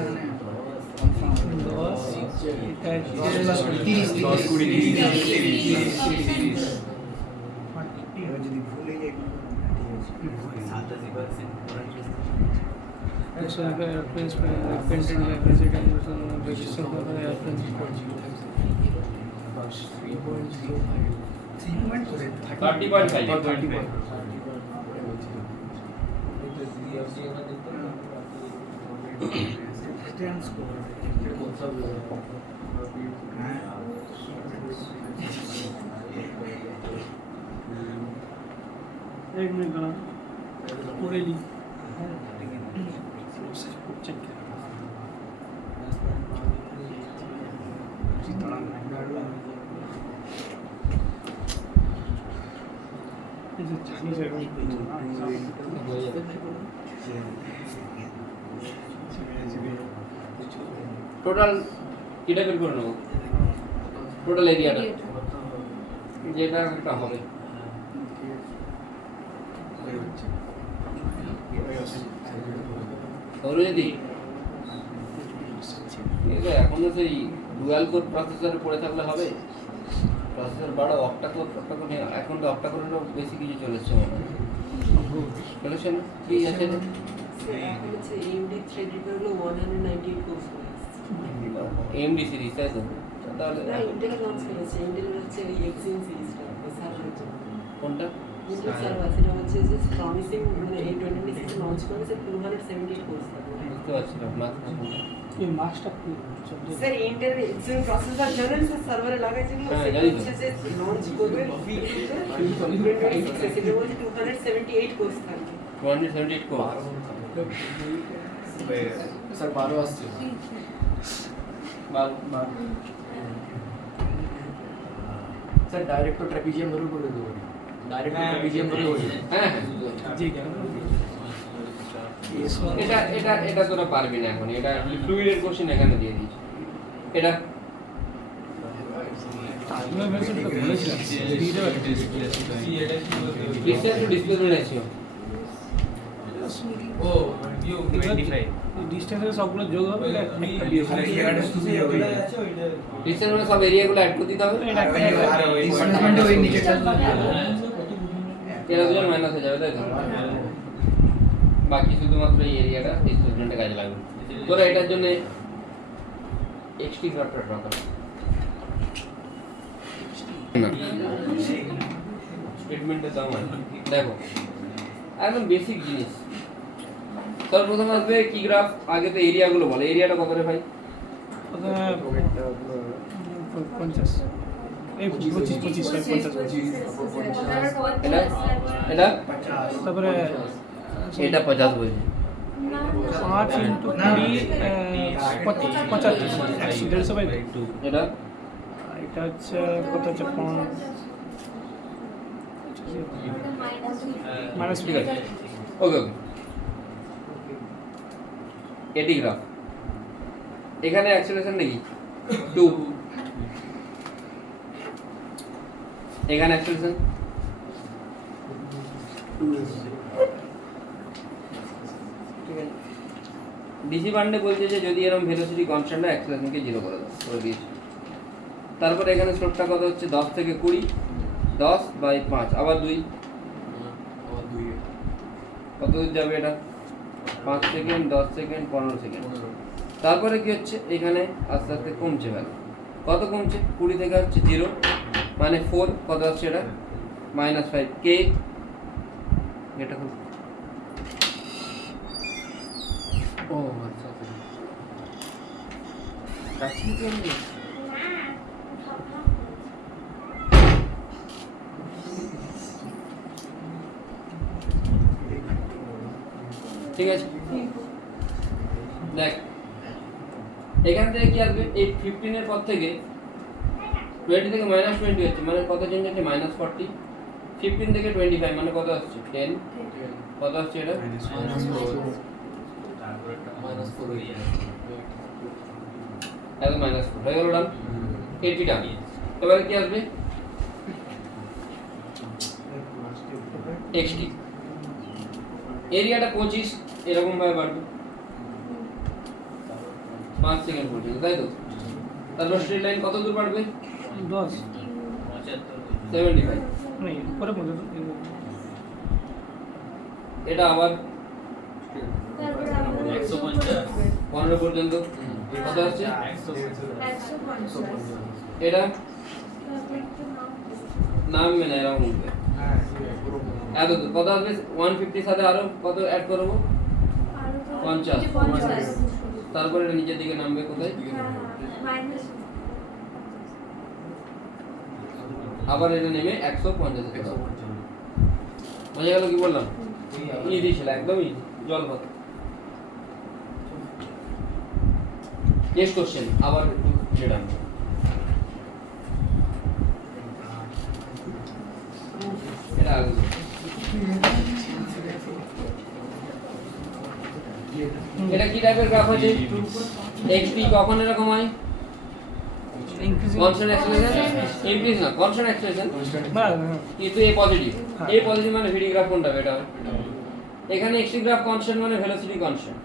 মানে যদি ভুলে যাই সিগমেন্ট করে 30.5 ডিসটেন্স করে হ্যাঁ एक मिनट ना पूरे ली चेक इसे चाइनीज है টোটাল কিটা বের করে নেব টোটাল এরিয়াটা যেটা একটা হবে সৌরজ্যোতি এটা এখনো সেই ডুয়াল কোর প্রসেসরে পড়ে থাকলে হবে প্রসেসর বাড়া অক্টা কোর এখন তো অক্টা কোরেরও বেশি কিছু চলেছে মনে হয় চলেছে না কি আছে এটা? এখন হচ্ছে AMD থ্রেডেড হলো 198 কোর্স AMD সিরিজ তাই তো তাহলে না ইন্টেল লঞ্চ করেছে ইন্টেল হচ্ছে ওই এক্সিন সিরিজটা সার্ভারের জন্য কোনটা ইন্টেল সার্ভার সেটা হচ্ছে যে প্রমিসিং মানে এই 2026 লঞ্চ করেছে 278 কোর্স বুঝতে পারছি না মাথা ये मास्टर की স্যার ইন্টেল এক্সিন প্রসেসর জানেন স্যার সার্ভারে লাগাইছিল হ্যাঁ, সেটা জানি তো। হচ্ছে যে লঞ্চ করবে V2 সেটা বলছে 278 কোর্স থাকবে 278 কোর স্যার 12 আসছে স্যার ডাইরেক্ট তো ট্র্যাপিজিয়াম ধরে করে দেবো ডাইরেক্ট ট্র্যাপিজিয়াম ধরে করে হ্যাঁ जी क्या এটা এটা এটা তোরা পারবি না এখন এটা ফ্লুইডের কোশ্চেন এখানে দিয়ে দিয়েছি এটা मैं वैसे तो বলেছিলাম ডিসটেন্স টু ডিসপ্লেসমেন্ট রেশিও ও ভিউ 25 ডিসটেন্সের সবগুলো যোগ হবে এটা একটা বিয়োগ হবে ডিসটেন্স মানে সব এরিয়াগুলো অ্যাড করে দিতে হবে এটা একটা ডিসপ্লেসমেন্ট ওই নিচেটা এরা দুজন মাইনাস হয়ে যাবে তাই তো বাকি শুধুমাত্র এই এরিয়াটা ডিসপ্লেসমেন্টে কাজে লাগবে তোরা এটার জন্য এক্সটি ফ্যাক্টর ড্র কর না স্টেটমেন্টে দাও মানে দেখো একদম বেসিক জিনিস সর্বপ্রথম আসবে কি গ্রাফ আগে তো এরিয়াগুলো বলে এরিয়াটা কত রে ভাই 50 এই 25 এটা এটা তারপরে এটা 50 বলছি 5 ইনটু 3 75 150 বাই 2 এটা এটা হচ্ছে কত হচ্ছে মাইনাস ঠিক আছে ওকে ওকে এটি গ্রাফ এখানে অ্যাক্সেলারেশন নাকি 2 এখানে অ্যাক্সেলারেশন ঠিক আছে ডিসি বান্ডে বলছে যে যদি এরকম ভেলোসিটি কনস্ট্যান্ট হয় অ্যাক্সেলারেশনকে 0 করে দাও করে দিয়েছি তারপর এখানে স্লোপটা কত হচ্ছে 10 থেকে 20 10 বাই 5 আবার 2 কত দূর যাবে এটা 5 সেকেন্ড 10 সেকেন্ড 15 সেকেন্ড তারপরে কি হচ্ছে এখানে আস্তে আস্তে কমছে ভ্যালু কত কমছে 20 থেকে হচ্ছে 0 মানে 4 কত হচ্ছে এটা -5 কে এটা খুব ও আচ্ছা কাছে কি ঠিক আছে, দেখ এখান থেকে কি আসবে, এই 15 এর পর থেকে 20 থেকে -20 হচ্ছে, মানে কত চেঞ্জ হচ্ছে -40, 15 থেকে 25 মানে কত আসছে 10, কত আসছে এটা তারপর একটা -4 হয়ে যায়। একদম -4 হয়ে গেল ডান, 80 ডান। এবারে কি আসবে xt, এরিয়াটা 25 এরকম ভাবে বাড়বে 5 সেকেন্ড পর্যন্ত, তাই তো? তারপর স্ট্রেট লাইন কত দূর বাড়বে 10 75, মানে পরে বলতে এটা আবার তারপরে আমরা 150 15 পর্যন্ত কত আসছে, 150 এটা তারপরে একটা নাম নামবে না এরকম উঠবে এত দূর কত আসবে, 150 সাথে আরো কত অ্যাড করবো আরো তো 50, 50 তারপর এটা নিচের দিকে নামবে কোথায়, মাইনাস আবার এটা নেমে 150 এ যাবে। বোঝা গেল কি বললাম, ইজি ছিল, একদম ইজি, জল ভাত। নেক্সট কোশ্চেন, আবার একটু যেটা এটা আগে এটা কি টাইপের গ্রাফ আছে, xt কখন এরকম হয়, ইনক্রিজিং কনস্ট্যান্ট অ্যাক্সেলারেশন, ইনক্রিজ না কনস্ট্যান্ট অ্যাক্সেলারেশন, কিন্তু এ পজিটিভ, এ পজিটিভ মানে ভিডি গ্রাফ কোনটা হবে, এটা হবে। এখানে xt গ্রাফ কনস্ট্যান্ট মানে ভেলোসিটি কনস্ট্যান্ট,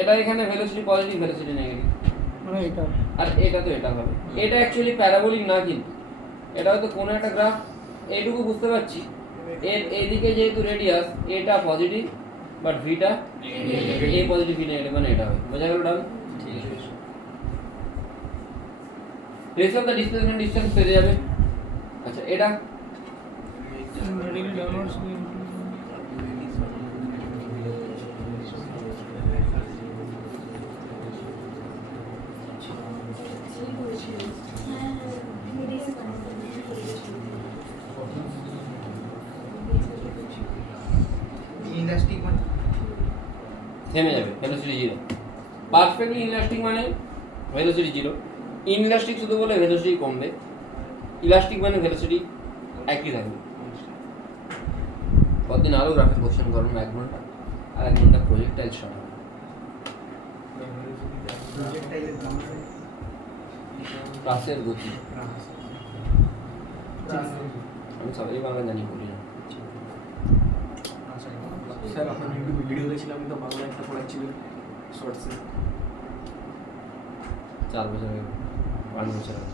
এটা এখানে ভেলোসিটি পজিটিভ ভেলোসিটি নেগেটিভ, মানে এটা আর এটা তো এটা হবে। এটা অ্যাকচুয়ালি প্যারাবোলিক না, কিন্তু এটা হয়তো কোনো একটা গ্রাফ, এইটুকু বুঝতে পারছি এর এইদিকে যেহেতু রেডিয়াস এটা পজিটিভ বাট ভিটা এ পজিটিভ ভি নেগেটিভ, মানে এটা হবে। বোঝা গেল done? Ratio of the displacement distance পেয়ে যাবে। আচ্ছা এটা মেডিকেল ডাউনলোডস ইলাস্টিক মানে থেমে যাবে, ভেলোসিটি জিরো। পারফেক্টলি ইলাস্টিক মানে ভেলোসিটি জিরো, ইনইলাস্টিক শুধু বলে ভেলোসিটি কমবে, ইলাস্টিক মানে ভেলোসিটি একই থাকবে। কতদিন আরও গ্রাফের কোশ্চেন করুন, 1 ঘন্টা আর 1 ঘন্টা প্রজেক্টাইল শট। ক্লাসের গতি আমি সবাই বাংলা জানি, বলি না। স্যার আপনার ইউটিউবে ভিডিও দেখছিলাম, তো বাংলা একটা পড়াচ্ছিলেন শর্টসে। 4 বছর আগে, 5 বছর আগে।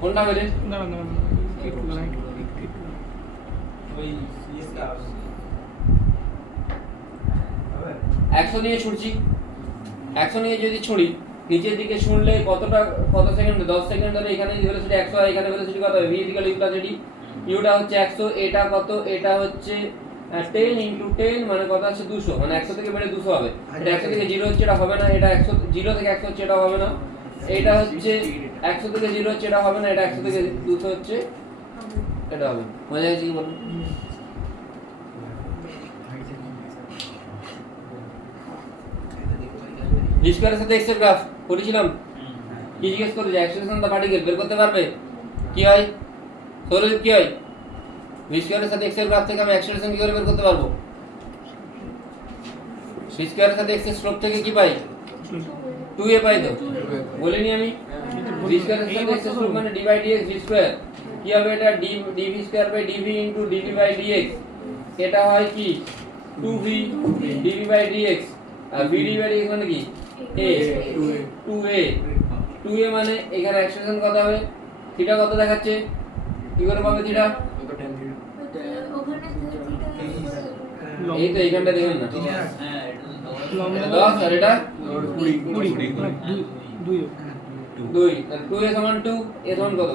কোনটা বেরে না না একটু লাইট ওই সিএসটা 100 নিয়ে ছুটছি, 100 নিয়ে যদি ছুড়ি নিচের দিকে শুনলে কত সেকেন্ডে, 10 সেকেন্ড ধরে এখানে ভেলোসিটি 100 আর এখানে ভেলোসিটি কত হবে, v = u + d, ইউটা হচ্ছে 100, এটা কত, এটা হচ্ছে 10 × 10 মানে কত আছে 200, মানে 100 থেকে বেড়ে 200 হবে। এটা 100 থেকে 0 হচ্ছে, এটা হবে না। এটা 100 0 থেকে 100 হচ্ছে, এটা হবে না। এটা হচ্ছে 100 থেকে 0 হচ্ছে, এটা হবে না। এটা 100 থেকে 200 হচ্ছে, এটা হবে। মজা হয়েছে কি বলুন? ভি স্কয়ারের সাথে এক্স এর গ্রাফ করেছিলাম, কি জিজ্ঞেস করে যে অ্যাক্সেলারেশন অফ দ্য পার্টিকেল বের করতে পারবে, কি হয় সৌরদীপ, কি হয় ভি স্কয়ারের সাথে এক্স এর গ্রাফ থেকে আমি অ্যাক্সেলারেশন কি করে বের করতে পারবো? ভি স্কয়ারের সাথে এক্স এর স্লোপ থেকে কি পাই, 2a পাই। তো বলিনি আমি ভি স্কয়ারের সাথে এক্স এর স্লোপ মানে d/dx ভি স্কয়ার, কি হবে এটা dv square by dv into dv/dx, এটা হয় কি 2v dv/dx, আর v dv/dx মানে কি a 2a মানে এখানে অ্যাক্সেলারেশন কত হবে, থিটা কত দেখাচ্ছে, কি করে পাবে থিটা, ওখানে এই তো এইখানটা দেখুন না, হ্যাঁ এটা 10 আর এটা 20 2, তাহলে 2a সমান 2, a সমান কত,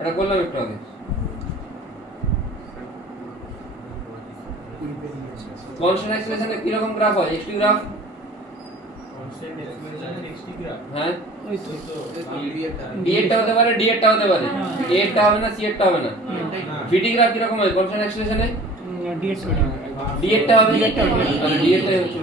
এটা করলাম একটু আগে। কনস্ট্যান্ট এক্সপ্রেশনে কি রকম গ্রাফ হয় XT graph constant expression next graph হ্যাঁ ওই তো ডি এরটা হতে পারে ডি এরটা হতে পারে এ এরটা হবে না সি এরটা হবে না ভিটি গ্রাফ কি রকম হয় কনস্ট্যান্ট এক্সপ্রেশনে ডিএক্স ডি এরটা হবে তাহলে ডি এরটাই হচ্ছে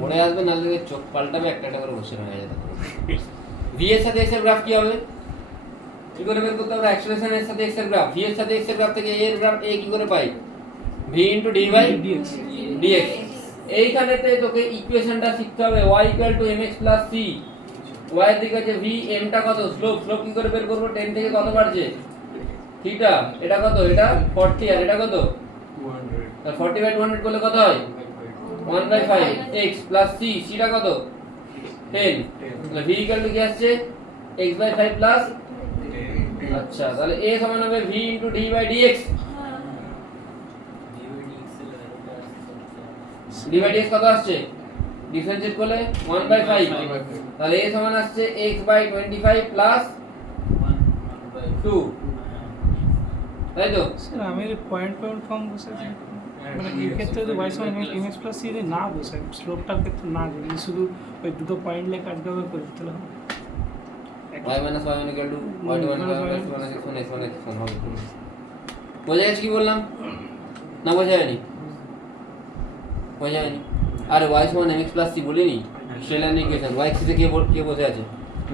মনে আসবে না দেখে চোখ পাল্টাবে একটা একটা করে বসে হয়ে যাবে ভি এর সাথে এক্স এর গ্রাফ কি হবে কি করে বের করতে হবে অ্যাক্সেলারেশন এর সাথে এক্স এর গ্রাফ ভি এর সাথে এক্স এর গ্রাফ থেকে এ এর গ্রাফ এ কি করে পাই v into d by dx dx এইখানেতে তোকে ইকুয়েশনটা শিখতে হবে y mx c y এর দিকে আছে v m টা কত স্লোপ স্লোপ কি করে বের করব 10 থেকে কত বাড়ছে থিটা এটা কত এটা 40 আর এটা কত 200 তাহলে 40 বাই 200 করলে কত হয় 1/5 x c c টা কত 10 তাহলে v কি আসছে x/5 প্লাস আচ্ছা তাহলে a সমান হবে v d by dx d by dx কত আসছে ডিফারেন্সিয়েট করলে 1/5 তাহলে a সমান আসছে x/25 প্লাস 2 তাই তো স্যার আমি পয়েন্ট ফর্ম বসাচ্ছি মানে এই ক্ষেত্রে যদি y সমান mx প্লাস c যদি না বসাই স্লোপটার ক্ষেত্রে না যদি শুধু ওই দুটো পয়েন্ট লেখা কাজ করে দিতে হবে y minus y equal to y to 1 plus x minus x1 x1 x1 হবে বোঝা গেছে কি বললাম না বোঝা যায়নি বোঝা যায়নি আরে y সমান mx plus c বলিনি স্টেলার ইকুয়েশন y axis এ কে বসে আছে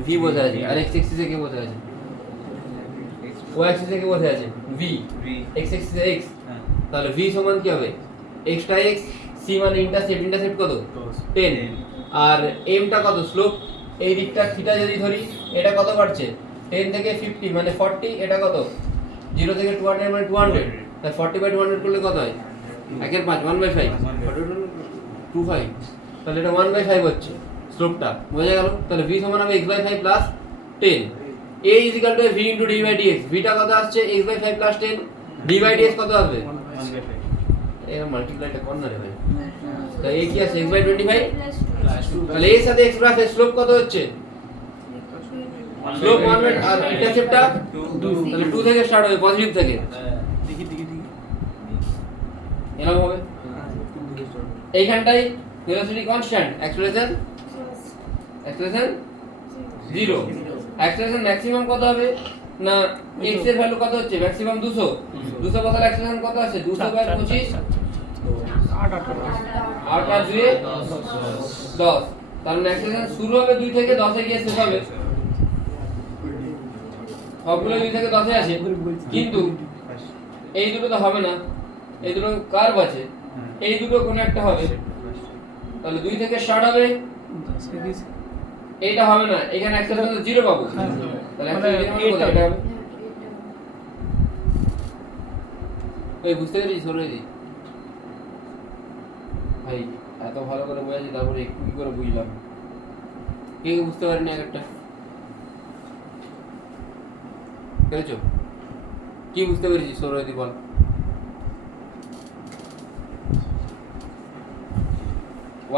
v বসে আছে আর x axis এ কে বসে আছে y axis এ কে বসে আছে v x axis এ x তাহলে v সমান কি হবে x টা x c মানে ইন্টারসেপ্ট কত 10 আর m টা কত স্লোপ এই দিকটা থিটা যদি ধরি এটা কত বাড়ছে 10 থেকে 50 মানে 40 এটা কত 0 থেকে 200 মানে 200 তাই 40 বাই 200 করলে কত হয় 1/5 1/5 25 তাহলে এটা 1/5 হচ্ছে স্লোপটা বোঝা গেল তাহলে v সমান হবে x/5 plus 10 a v d by dx v টা কত আসছে x/5 plus 10 d by dx কত আসবে 1/5 এর মাল্টিপ্লাইটা কোন না রে ভাই তাহলে a কি আছে x/25 তাহলে এর সাথে x গ্রাফের স্লোপ কত হচ্ছে স্লোপ 1 আর ইন্টারসেপ্টটা 2 তাহলে 2 থেকে স্টার্ট হবে পজিটিভ থেকে দেখি এরকম হবে এইখানটাই velocity constant acceleration 0 acceleration maximum কত হবে না x এর ভ্যালু কত হচ্ছে ম্যাক্সিমাম 200 200 বসালে অ্যাক্সেলারেশন কত আছে 200 বাই 25 8 আর 2 10 তার মানে অ্যাক্সেলারেশন শুরু হবে 2 থেকে 10 এ গিয়ে শেষ হবে সবগুলো 2 থেকে 10 এ আছে কিন্তু এই দুটো তো হবে না এই দুটো কার্ভ আছে এই দুটো কোন একটা হবে তাহলে 2 থেকে স্টার্ট হবে এইটা হবে না এখানে অ্যাক্সেলারেশন 0 পাবো তাহলে অ্যাক্সেলারেশন এটা হবে ওই বুঝতে পেরেছিস সরোজি ভাই এত ভালো করে বুঝাচ্ছি তারপরে একটু কি করে বুঝলাম কে বুঝতে পারেনি একটা পেরেছো কি বুঝতে পেরেছিস সরোজি বল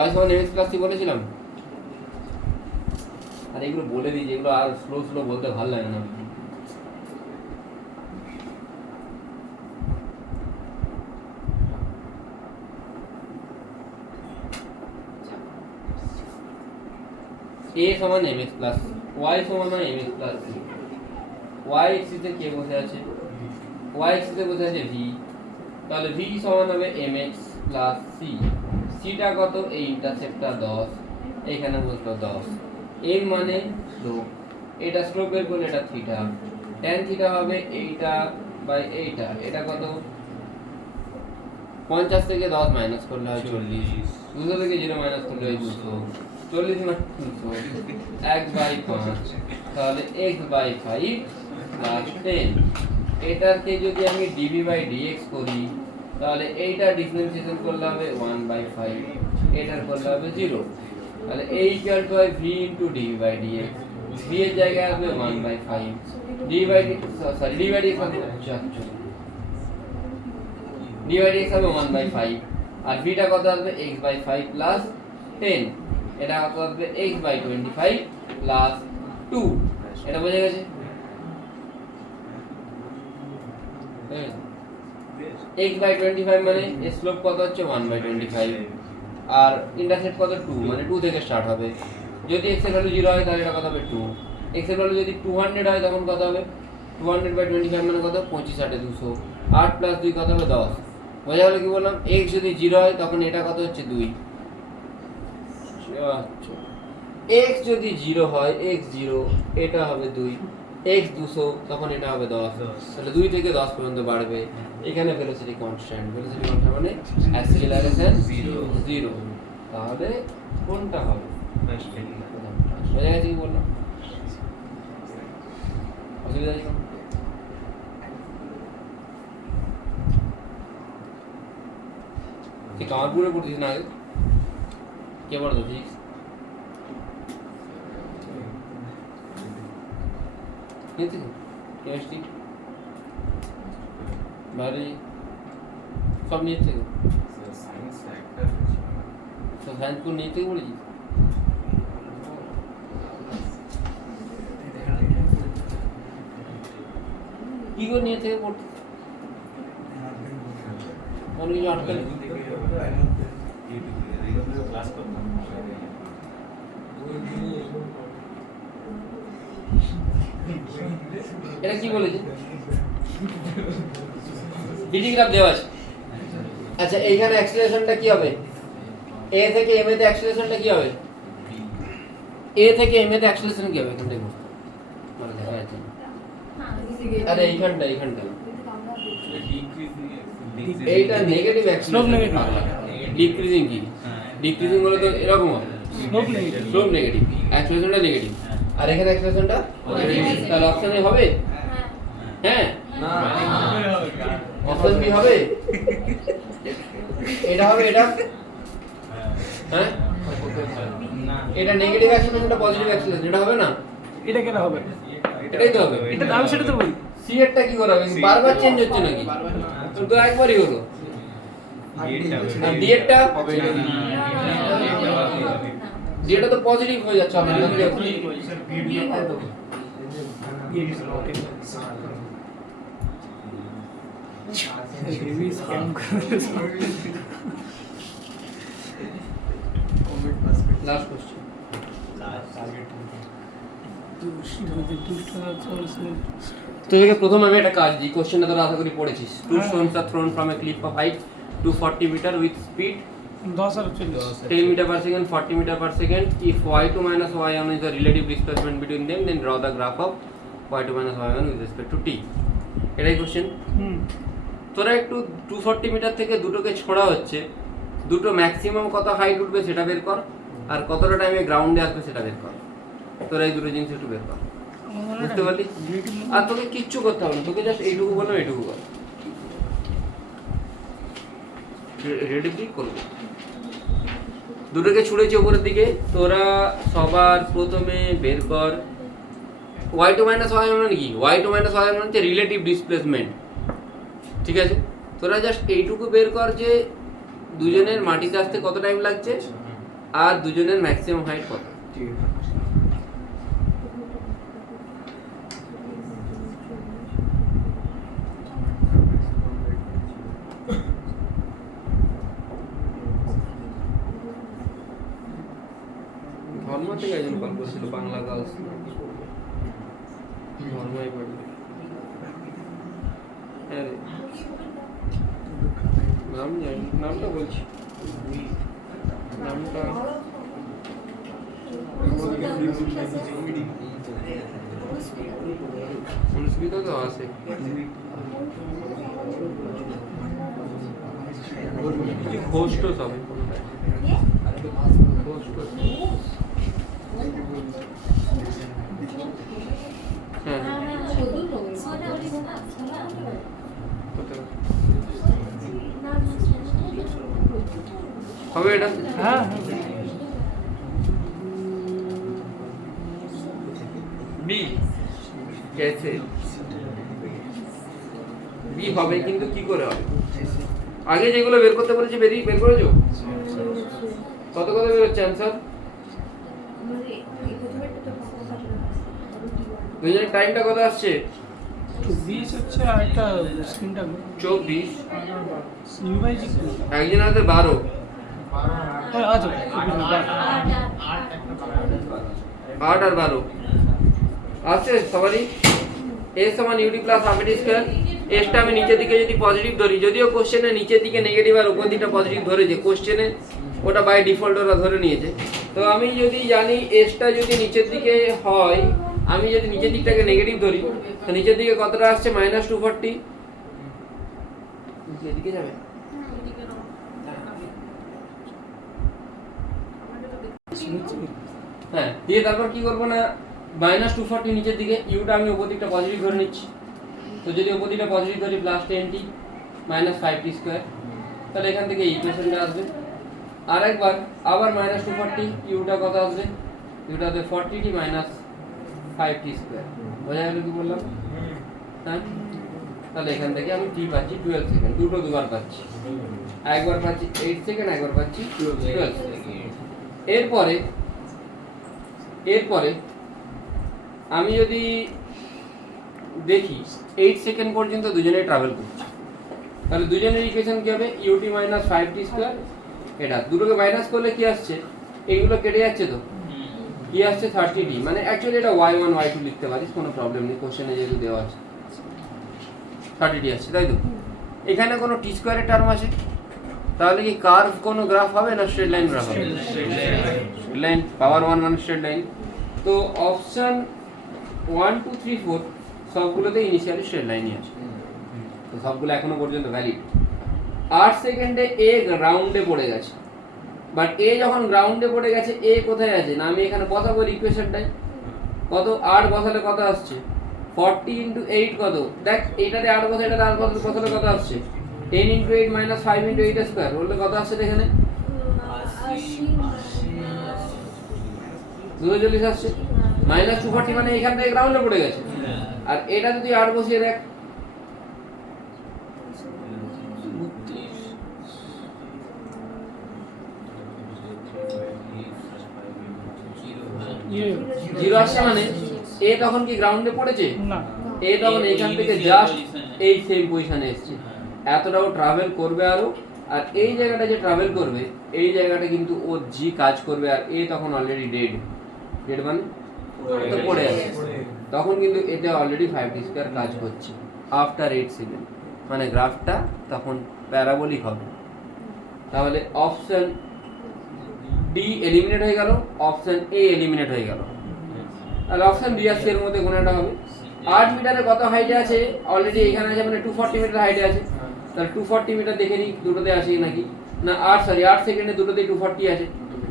y সমান mx প্লাস c বলেছিলাম আর এগুলো বলে দিই যেগুলো আর স্লো বলতে ভালো লাগে না a সমান mx প্লাস y সমান mx plus c y axis এ কে বসে আছে y axis এ বসে আছে v তাহলে v সমান হবে mx প্লাস c c টা কত এই ইন্টারসেপ্টটা 10 এখানে বসলো 10 m মানে স্লোপ এটা স্লোপ বের করলে এটা থিটা tan থিটা হবে এইটা বাই এইটা এটা কত 50 থেকে 10 মাইনাস করলে হয় 40 200 থেকে 0 মাইনাস করলে হয় 200 40 না 200 1/5 তাহলে x/5 প্লাস 10 এটাকে যদি আমি dv বাই dx করি তাহলে এইটা ডিফারেন্সিয়েশন করলে হবে 1/5 এটার করলে হবে 0 তাহলে a equal to v into dv by dx v এর জায়গায় আসবে 1/5 d বাই dx হবে 4 ডি বাই ডি এক্স হবে 1/5 আর ভিটা কত আসবে x/5 প্লাস 10, এটা কত আসবে x/25 প্লাস 2, এটা বোঝা গেছে? x/25 মানে স্লোপ কত হচ্ছে 1/25 আর ইন্টারসেপ্ট কত 2 মানে 2 থেকে স্টার্ট হবে। যদি x এর ভ্যালু 0 হয় তাহলে এটা কত হবে 2, x এর ভ্যালু যদি 200 হয় তখন কত হবে 200/25 মানে কত 25 8 200, 8 প্লাস 2 কত হবে 10। বোঝা গেল কি বললাম? x যদি 0 হয় তখন এটা কত হচ্ছে 2, আচ্ছা x যদি 0 হয় x 0 এটা হবে 2, x 200 তখন এটা হবে 10, তাহলে 2 থেকে 10 পর্যন্ত বাড়বে। এখানে ভেলোসিটি কনস্ট্যান্ট মানে অ্যাক্সিলারেশন 0, তাহলে কোনটা হবে? বোঝা গেছে কি বললাম? অসুবিধা নেই কোনো? তুই কামারপুরে পড়তিস না আগে? কে পড়তো ফিজিক্স? কেমিস্ট্রি, বায়োলজি সব নিয়ে থেকে? সায়েন্স কোন নিয়ে থেকে পড়েছিস? কি করে নিয়ে থেকে পড়তিস? কোনো কিছু আটকালে? এটা কি বলেছে? ডিটি গ্রাফ দেওয়া আছে। আচ্ছা এইখানে অ্যাক্সিলারেশনটা কি হবে? a থেকে m এতে অ্যাক্সিলারেশনটা কি হবে? a থেকে m এতে অ্যাক্সিলারেশন কি হবে? এখানটাই বলতে মানে দেখা যাচ্ছে না। আরে এইখানটা এইটা নেগেটিভ অ্যাক্সিলারেশন। ডিক্রিজিং কি? ডিক্রিজিং হলে তো এরকম হবে, স্লোপ নেগেটিভ, অ্যাক্সিলারেশনটা নেগেটিভ, আর এখানে অ্যাক্সিলারেশনটা পজিটিভ। তাহলে অপশন এ হবে? হ্যাঁ না অপশন বি হবে? এটা হবে? এটা হ্যাঁ এটা নেগেটিভ অ্যাক্সিলারেশন, এটা পজিটিভ অ্যাক্সিলারেশন, এটা হবে না? এটা কেন হবে? এটাই তো হবে। এটা আমি সেটা তো বলি। সি এরটা কি করে হবে? বারবার চেঞ্জ হচ্ছে নাকি? তো একবারই হলো। আর ডি এরটা ডি এরটা তো পজিটিভ হয়ে যাচ্ছে আপনার লাস্ট কোশ্চেন। তোদেরকে প্রথম আমি একটা কাজ দিই, কোশ্চেনটা তোরা আশা করি পড়েছিস। Two stones are thrown from a cliff of height 240 metre with speed 10 আর 40 10 meter per second, 40 meter per second. If y2 minus y1 is the relative displacement between them, then draw the graph of y2 minus y1 with respect to t. এটাই কোশ্চেন। তোরা একটু 240 মিটার থেকে দুটোকে ছোড়া হচ্ছে, দুটো ম্যাক্সিমাম কত হাইট উঠবে সেটা বের কর, আর কতটা টাইমে গ্রাউন্ডে আসবে সেটা বের কর। তোরা এই দুটো জিনিস একটু বের কর, বুঝতে পারলি? আর তোকে কিচ্ছু করতে হবে না, তোকে জাস্ট এইটুকু বললাম, এইটুকু কর, রেডি করবো। দুটোকে ছুঁড়েছি উপরের দিকে, তোরা সবার প্রথমে বের কর y2 minus y1 মানে কি? y2 minus y1 মানে হচ্ছে রিলেটিভ ডিসপ্লেসমেন্ট, ঠিক আছে? তোরা জাস্ট এইটুকু বের কর যে দুজনের মাটিতে আসতে কত টাইম লাগছে আর দুজনের ম্যাক্সিমাম হাইট কত। ঠিক আছে। ধর্ম থেকে একজন কল করেছিল, বাংলা গার্লস, ধর্মই পড়ে। হ্যাঁ রে, নাম জানি, নামটা বলছি, নামটা অনুস্মিতা তো আছে। হোস্ট হবে, হোস্ট হ্যাঁ হবে এটা। হ্যাঁ বি कैसे বি হবে, কিন্তু কি করে হবে? আগে যেগুলো বের করতে বলেছি বের করেছো? কত কত বেরোচ্ছে অ্যান্সার? মানে এই প্রথমেরটা তো দুজনের টাইমটা কত আসছে? 20 হচ্ছে আর একটা স্ক্রিনটা 24, ইউআইজি একজন আছে 12, আচ্ছা 8 আর 12 আছে সবারই। এস সমান ইউটি প্লাস হাফ এটি স্কয়ার। এসটা আমি নিচের দিকে যদি পজিটিভ ধরি, যদিও কোশ্চেনে নিচের দিকে নেগেটিভ আর উপর দিকটা পজিটিভ ধরেছে, কোশ্চেনে ওটা বাই ডিফল্ট ওরা ধরে নিয়েছে। তো আমি যদি জানি এসটা যদি নিচের দিকে হয়, আমি যদি নিচের দিকটাকে নেগেটিভ ধরি, তো নিচের দিকে কতটা আসছে? -240। এদিকে যাবে হ্যাঁ, দিয়ে তারপর কি করবো না, -240 নিচের দিকে, ইউটা আমি উপর দিকটা পজিটিভ ধরে নিচ্ছি। তো যদি উপর দিকটা পজিটিভ ধরি +10t -5t স্কয়ার, তাহলে এখান থেকে ইকুয়েশনটা আসবে। আর একবার আবার -240, ইউটা কত আসবে? ইউটা আসবে 40t -5t স্কয়ার। বোঝা গেল কি বললাম? হ্যাঁ, তাহলে এখান থেকে আমি t পাচ্ছি 12 সেকেন্ড, দুটো দুবার পাচ্ছি, একবার পাচ্ছি 8 সেকেন্ড, একবার পাচ্ছি 12 সেকেন্ড। এরপরে আমি যদি দেখি 8 সেকেন্ড পর্যন্ত দুজনেই ট্রাভেল করছে, তাহলে দুজনের ইকুয়েশন কি হবে? ut -5t square. এটা দুটোকে মাইনাস করলে কি আসছে? এইগুলো কেটে যাচ্ছে, তো কি আসছে? 30t। মানে অ্যাকচুয়ালি এটা y1 y2 লিখতে পারিস, কোনো প্রবলেম নেই, কোশ্চেনে যেহেতু দেওয়া আছে 30t আসছে, তাই তো? এখানে কোনো টি স্কয়ারের টার্ম আছে, তাহলে কি কার্ভ কোনো গ্রাফ হবে না স্ট্রেট লাইন গ্রাফ হবে? স্ট্রেট লাইন, পাওয়ার 1 মানে স্ট্রেট লাইন। তো অপশন 1 2 3 4 সবগুলোতে ইনিশিয়ালি স্ট্রেট লাইনই আছে, তো সবগুলো এখনো পর্যন্ত ভ্যালিড। 8 সেকেন্ডে এ গ্রাউন্ডে পড়ে গেছে, বাট এ যখন গ্রাউন্ডে পড়ে গেছে, এ কোথায় আছে? না আমি এখানে বসাবো ইকুয়েশনটাই, কত 8 বসালে কত আসছে? 40 × 8 কত? দেখ, এইটাতে 8 বসে, এটাতে 8 বসালে কত আসছে? 10 × 8 - 5 × 8 স্কয়ার বললে কত আসছে এখানে? 240 আসছে। -240 মানে এখান থেকে গ্রাউন্ডে পড়ে গেছে। আর এটা যদি 8 বসিয়ে দেখ, জিরো আসছে, মানে এ তখন কি গ্রাউন্ডে পড়েছে না, এ তখন এইখান থেকে জাস্ট এই সেম পজিশনে এসেছে, এতটাও ট্রাভেল করবে আরো। আর এই জায়গাটা যে ট্রাভেল করবে, এই জায়গাটা কিন্তু ও জি কাজ করবে, আর এ তখন অলরেডি ডেড মানে তো পড়ে আছে, তখন কিন্তু এতে অলরেডি 5t স্কয়ার কাজ করছে আফটার 8 সেকেন্ড, মানে গ্রাফটা তখন প্যারাবোলিক হবে। তাহলে অপশন ডি এলিমিনেট হয়ে গেল, অপশন এ এলিমিনেট হয়ে গেল, আর অপশন বি আর সি এর মধ্যে কোনটা হবে? 8 মিটারে কত হাইটে আছে? অলরেডি এখানে আছে, মানে 240 মিটার হাইটে আছে। তাহলে 240 মিটার দেখে নিই দুটোতে আসে নাকি না। 8 সেকেন্ডে দুটোতেই 240 আছে,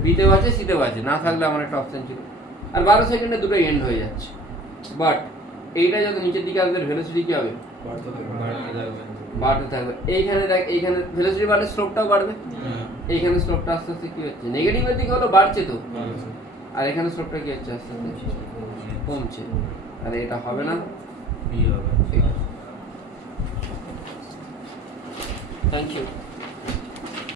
বিতেও আছে সিতেও আছে, না থাকলে আমার একটা অপশন ছিল। আর 12 সেকেন্ডে দুটো এন্ড হয়ে যাচ্ছে, বাট এইটা যত নিচের দিকে আসবে ভেলোসিটি কি হবে? বাড়তে থাকবে। এইখানে দেখ, এইখানে ভেলোসিটি বাড়লে স্লোপটাও বাড়বে, এইখানে স্লোপটা আস্তে আস্তে কি হচ্ছে? নেগেটিভের দিকে হলো বাড়ছে তো, আর এখানে স্লোপটা কি হচ্ছে? আস্তে আস্তে কমছে, আর এটা হবে না, বি হবে। Thank you.